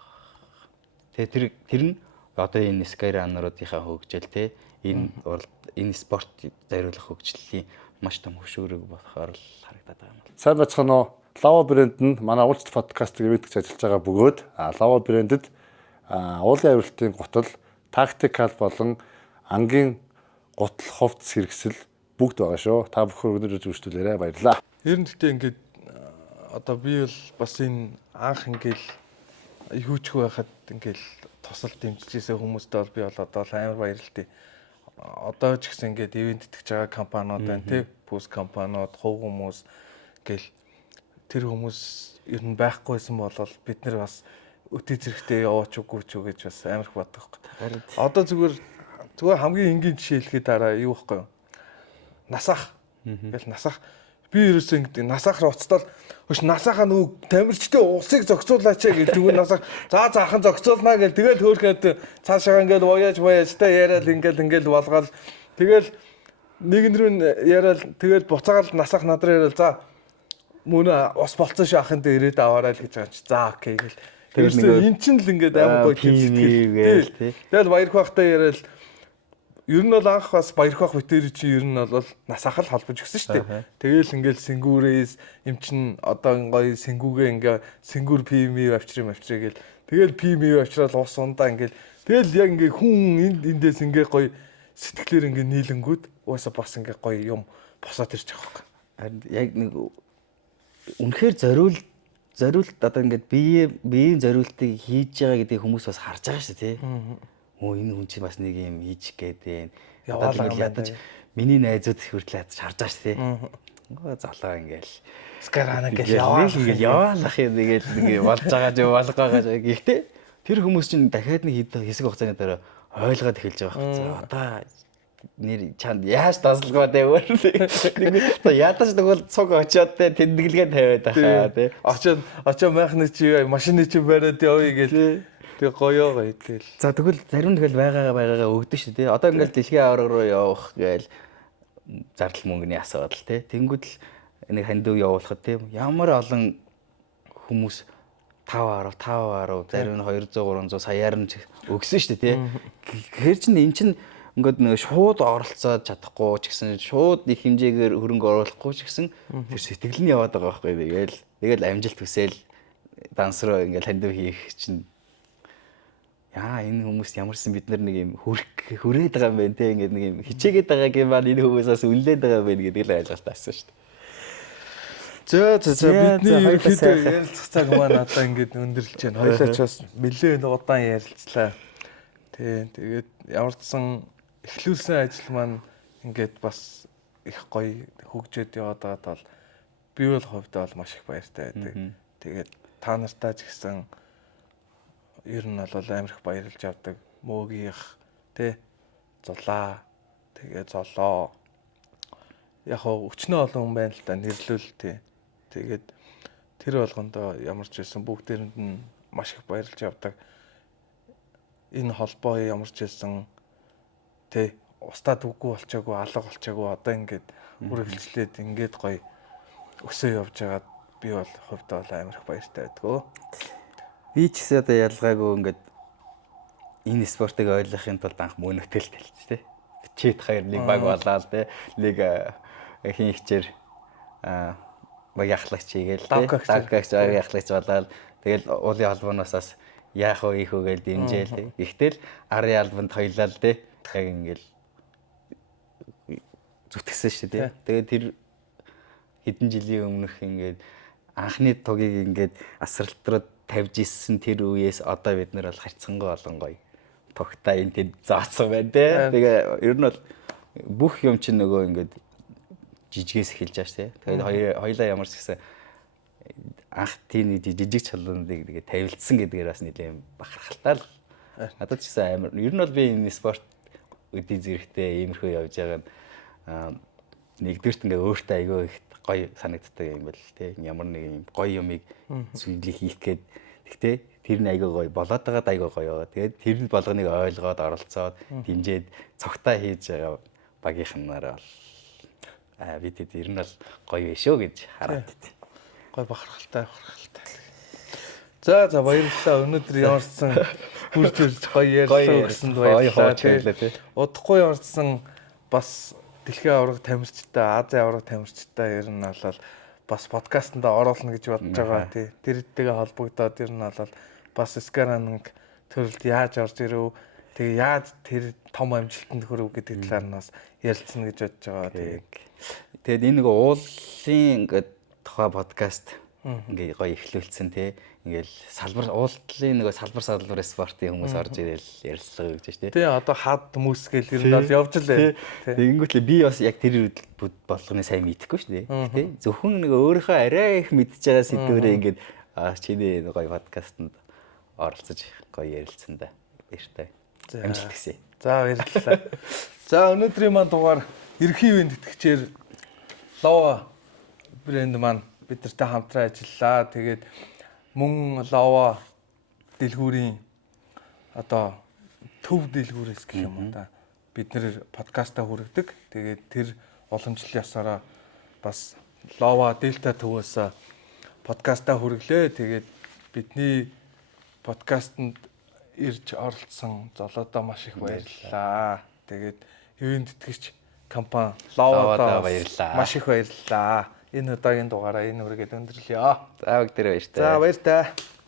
Тэгээ тэр нь одоо энэ Skyrunner-уудынхаа хөгжил те энэ спорт зориулах хөгжлийн маш том хөшөөрөг болохоор л харагдаад байгаа юм. Сайн бацхан уу. Lava брэнд нь манай уулзалт подкастыг ивент гэж ажиллаж байгаа бөгөөд Lava брэндэд уулын авиралтын гутал, тактикал болон ангийн гутал хувцс хэрэгсэл бүгд байгаа шүү. Та бүхэн өнөөдөр үзүүлээрэй баярлалаа. Ер нь гэхдээ ингээд одоо би бол бас энэ анх ингээл юучгүй байхад ингээл тусал дэмжижсэн хүмүүстэй бол би бол одоо амар баярлалтай. одоо ч гэсэн ингээд ивент итгэж байгаа компаниуд байна тий. Бүс компаниуд, хувь хүмүүс гэл тэр хүмүүс ер нь байхгүйсэн бол бид нэр бас өтөө зэрэгтэй яваач үгүй ч гэж бас амарх боддог. Одоо зүгээр хамгийн энгийн жишээ хэлэхэд дараа юу вэ? Насах. Ингээл насах. Би ерөөсөө ингэ насах руу уцтал хөш насахаа нөгөө тамирчдын усыг зогцуулаач гэж тэгвэл насах за ахын зогцуулнаа гэж тэгэл хөөрхөд цаашаа ингээл вояж та яриад ингээл болгоол тэгэл нэгэн рүү яриад тэгэл буцаагаал насах надраа яриад за мөн ус болцсон ш ахын дээр ирээд аваарай л гэж байгаа чи за окей гэл тэгэл эн чинь л ингээд амар гоё хэлцэл тэгэл баярх бахтай яриад ер нь бол анх бас баярх бах битэр чи ер нь бол насахал холбож өгсөн шүү дээ. Тэгэл ингээл сэнгүүрээс эм чин одоо гоё сэнгүүгээ ингээ сэнгүүр пими авчрын гээл тэгэл пими авчраад ус ундаа ингээл тэгэл яг ингээ хүн эндээс ингээ гоё сэтгэлээр ингээ нийлэнгүүд уусаа бас ингээ гоё юм босоод ирж байгаа юм. Харин яг нэг үнэхээр зориулт одоо ингээд биеийн зориултыг хийж байгаа гэдэг хүмүүс бас харж байгаа шүү дээ. Оо энэ хүн чинь бас нэг юм хийж гээд байна. Ядаж миний найзууд хүртэл ядаж харж байгаа шүү дээ. Оо залуу ингээл скарана гэж яваалах юм тэгэл нэг болж байгаа ч гэхдээ тэр хүмүүс чинь дахиад нэг хэсэг хугацааны дараа ойлгоод эхэлж байгаа хэрэг. Одоо нэр чанд яаж дасалгаа дэвэр нэг ядаж нэг цуг очиод тэмдэглэгээ тавиад байхаа тий. Очоо майхны чи машины чи бариад явъя гэл тэг гоё тэгэл. За тэгвэл зарим тэгэл байгаагаа өгдөн шүү дээ. Одоо ингээл дэлхийн авраг руу явах гээл зардал мөнгөний асуудал тий. Тэнгүүд л нэг хандив явуулахад тий ямар олон хүмүүс 5 10 зарим нь 200 300 саяар нь өгсөн шүү дээ тий. Тэгэхээр чинь эн чинь ингээд нэг шууд оролцоод чадахгүй ч гэсэн шууд их хэмжээгээр хөрөнгө оруулахгүй ч гэсэн тэр сэтгэл нь яваад байгаа байхгүй. Тэгэл амжилт хүсэл данс руу ингээд хандив хийх чинь яа энэ хүмүүс ямарсан бид нар нэг юм хүрээд байгаа юм байна те ингээд нэг юм хичээгээд байгаа юм байна энэ хүмүүсээс үнэлээд байгаа юм байна гэдэг л ойлголт авсан шүү дээ. За бидний ерөнхийдөө ярилцах цаг маань одоо ингээд өндөрлөж байна. Хоёулаа ч бас нэлээд удаан ярилцлаа. Тэгээд ямар ч сан эхлүүлсэн ажил маань ингээд бас их гоё хөгжөөд яваад байгаад бол би бол хувьдаа бол маш их баяртай байдаг. Тэгээд та нартай ч гэсэн ер нь бол амар их баярлж авдаг. Мөөгийнх тий зулаа тэгээ золоо яг өчнөө олон хүн байна л да нэрлүүл тий. Тэгээд тэр болгондоо ямар ч байсан бүгдээрэнд нь маш их баярлж авдаг. Энэ холбоо ямар ч байсан тий устдад үгүй болчаагүй алга болчаагүй одоо ингээд бүр эхэлжлээд ингээд гоё өсөө явж байгаад би бол хувьдаа бол амар их баяртай байдгаа. Би ч гэсэн одоо ялгаагүй ингээд энэ спортыг ойлгохын тулд анх мөнөтөл талц тий. Чит хоёр нэг баг болоод тий. Нэг хин хичээр баг яхлагч хийгээл тий. Даггагч яхлагч болоод тэгэл уулын холбооноос бас яах вэ ийх вэ гэж дэмжээл тий. Гэхдээ л арын албанд хоёлаа л тий. Яг ингээл зүтгэсэн шүү дээ. Тэгээд тэр хэдэн жилийн өмнөх ингээд анхны тугийг ингээд асралт руу тавьж ирсэн тэр үеэс одоо бид нар бол харьцангуй олон гоё тогтаа энэ тэнд заасан байна те. Тэгээ ер нь бол бүх юм чинь нөгөө ингээд жижигээс эхэлж байгаа шүү те. Тэгээд хоёлаа ямар ч гэсэн анх тийм нэг жижиг чулууныг тэгээ тавилдсан гэдгээр бас нэлээд бахархалтай л. Надад ч гэсэн амар ер нь бол би энэ спорт үдий зэрэгтэй иймэрхүү явж байгаа нь нэгдүгürt ингээ өөртөө айгүй их гоё санагддаг юм байл те. Ямар нэг юм гоё юмыг зүйлийг хийх гээд гэхдээ тэр нь айгүй гоё болоод байгаа айгүй гоё. Тэгээд тэр болгоныг ойлгоод оролцоод дэмжиж цогтой хийж байгаа багийнхнаараа бол бид ер нь бол гоё биш үү гэж хараад байт. Гоё бахархалтай. За баярлалаа. Өнөөдөр ямарчсан хурж ирж гоё ярьсан гэсэнд баярлалаа. Удахгүй ямарчсан бас дэлхийн авраг тамирчтай, Азийн авраг тамирчтай ер нь бол бас подкастт оруулна гэж бодож байгаа тий. Тэртэйгээ холбогдоод ер нь бол бас Скарананг төрөлд яаж орж ирэв, тэгээ яаж тэр том амжилтанд хүрэв гэдэг талаар нь бас ярилцсан гэж бодож байгаа тий. Тэгээд энэ нэг уулын ингээд тухай подкаст ингээ гоё эхлүүлсэн те. Ингээл салбар уултлын нөгөө салбар спортын хүмүүс орж ирэл ярилцлага өгч штэ. Тий одоо хад хүмүүс гэл ер нь бол явж лээ. Тэгэнгүүтлээ би бас яг тэр болгоны сайн мэдэхгүй шүү дээ. Тэ зөвхөн нэг өөрийнхөө арай их мэдж байгаа сэдвэрээ ингээд чиний гоё подкастэнд оролцож гоё ярилцсан да. Баяртай. Амжилт хүсье. За баярлалаа. За өнөөдрийн маань дугаар ерхий ивент тэтгэгчээр Lova брэнд маань бидэртэй хамтран ажиллаа. Тэгээд мөн Lova дэлгүүрийн одоо төв дэлгүүрээс гэх юм уу та бид нэр подкастаа хүргэдэг. Тэгээд тэр уламжлалын ясаараа бас Lova Delta төвөөс подкастаа хүргэлээ. Тэгээд бидний подкастэнд ирж оролцсон золоодоо маш их баярлалаа. Тэгээд ивент тэтгэгч компани Lova-доо баярлалаа. Маш их баярлалаа. Энэ удаагийн дугаараа энэ үргээд өндөрлөё. За бүгд баяртай. За баяртай.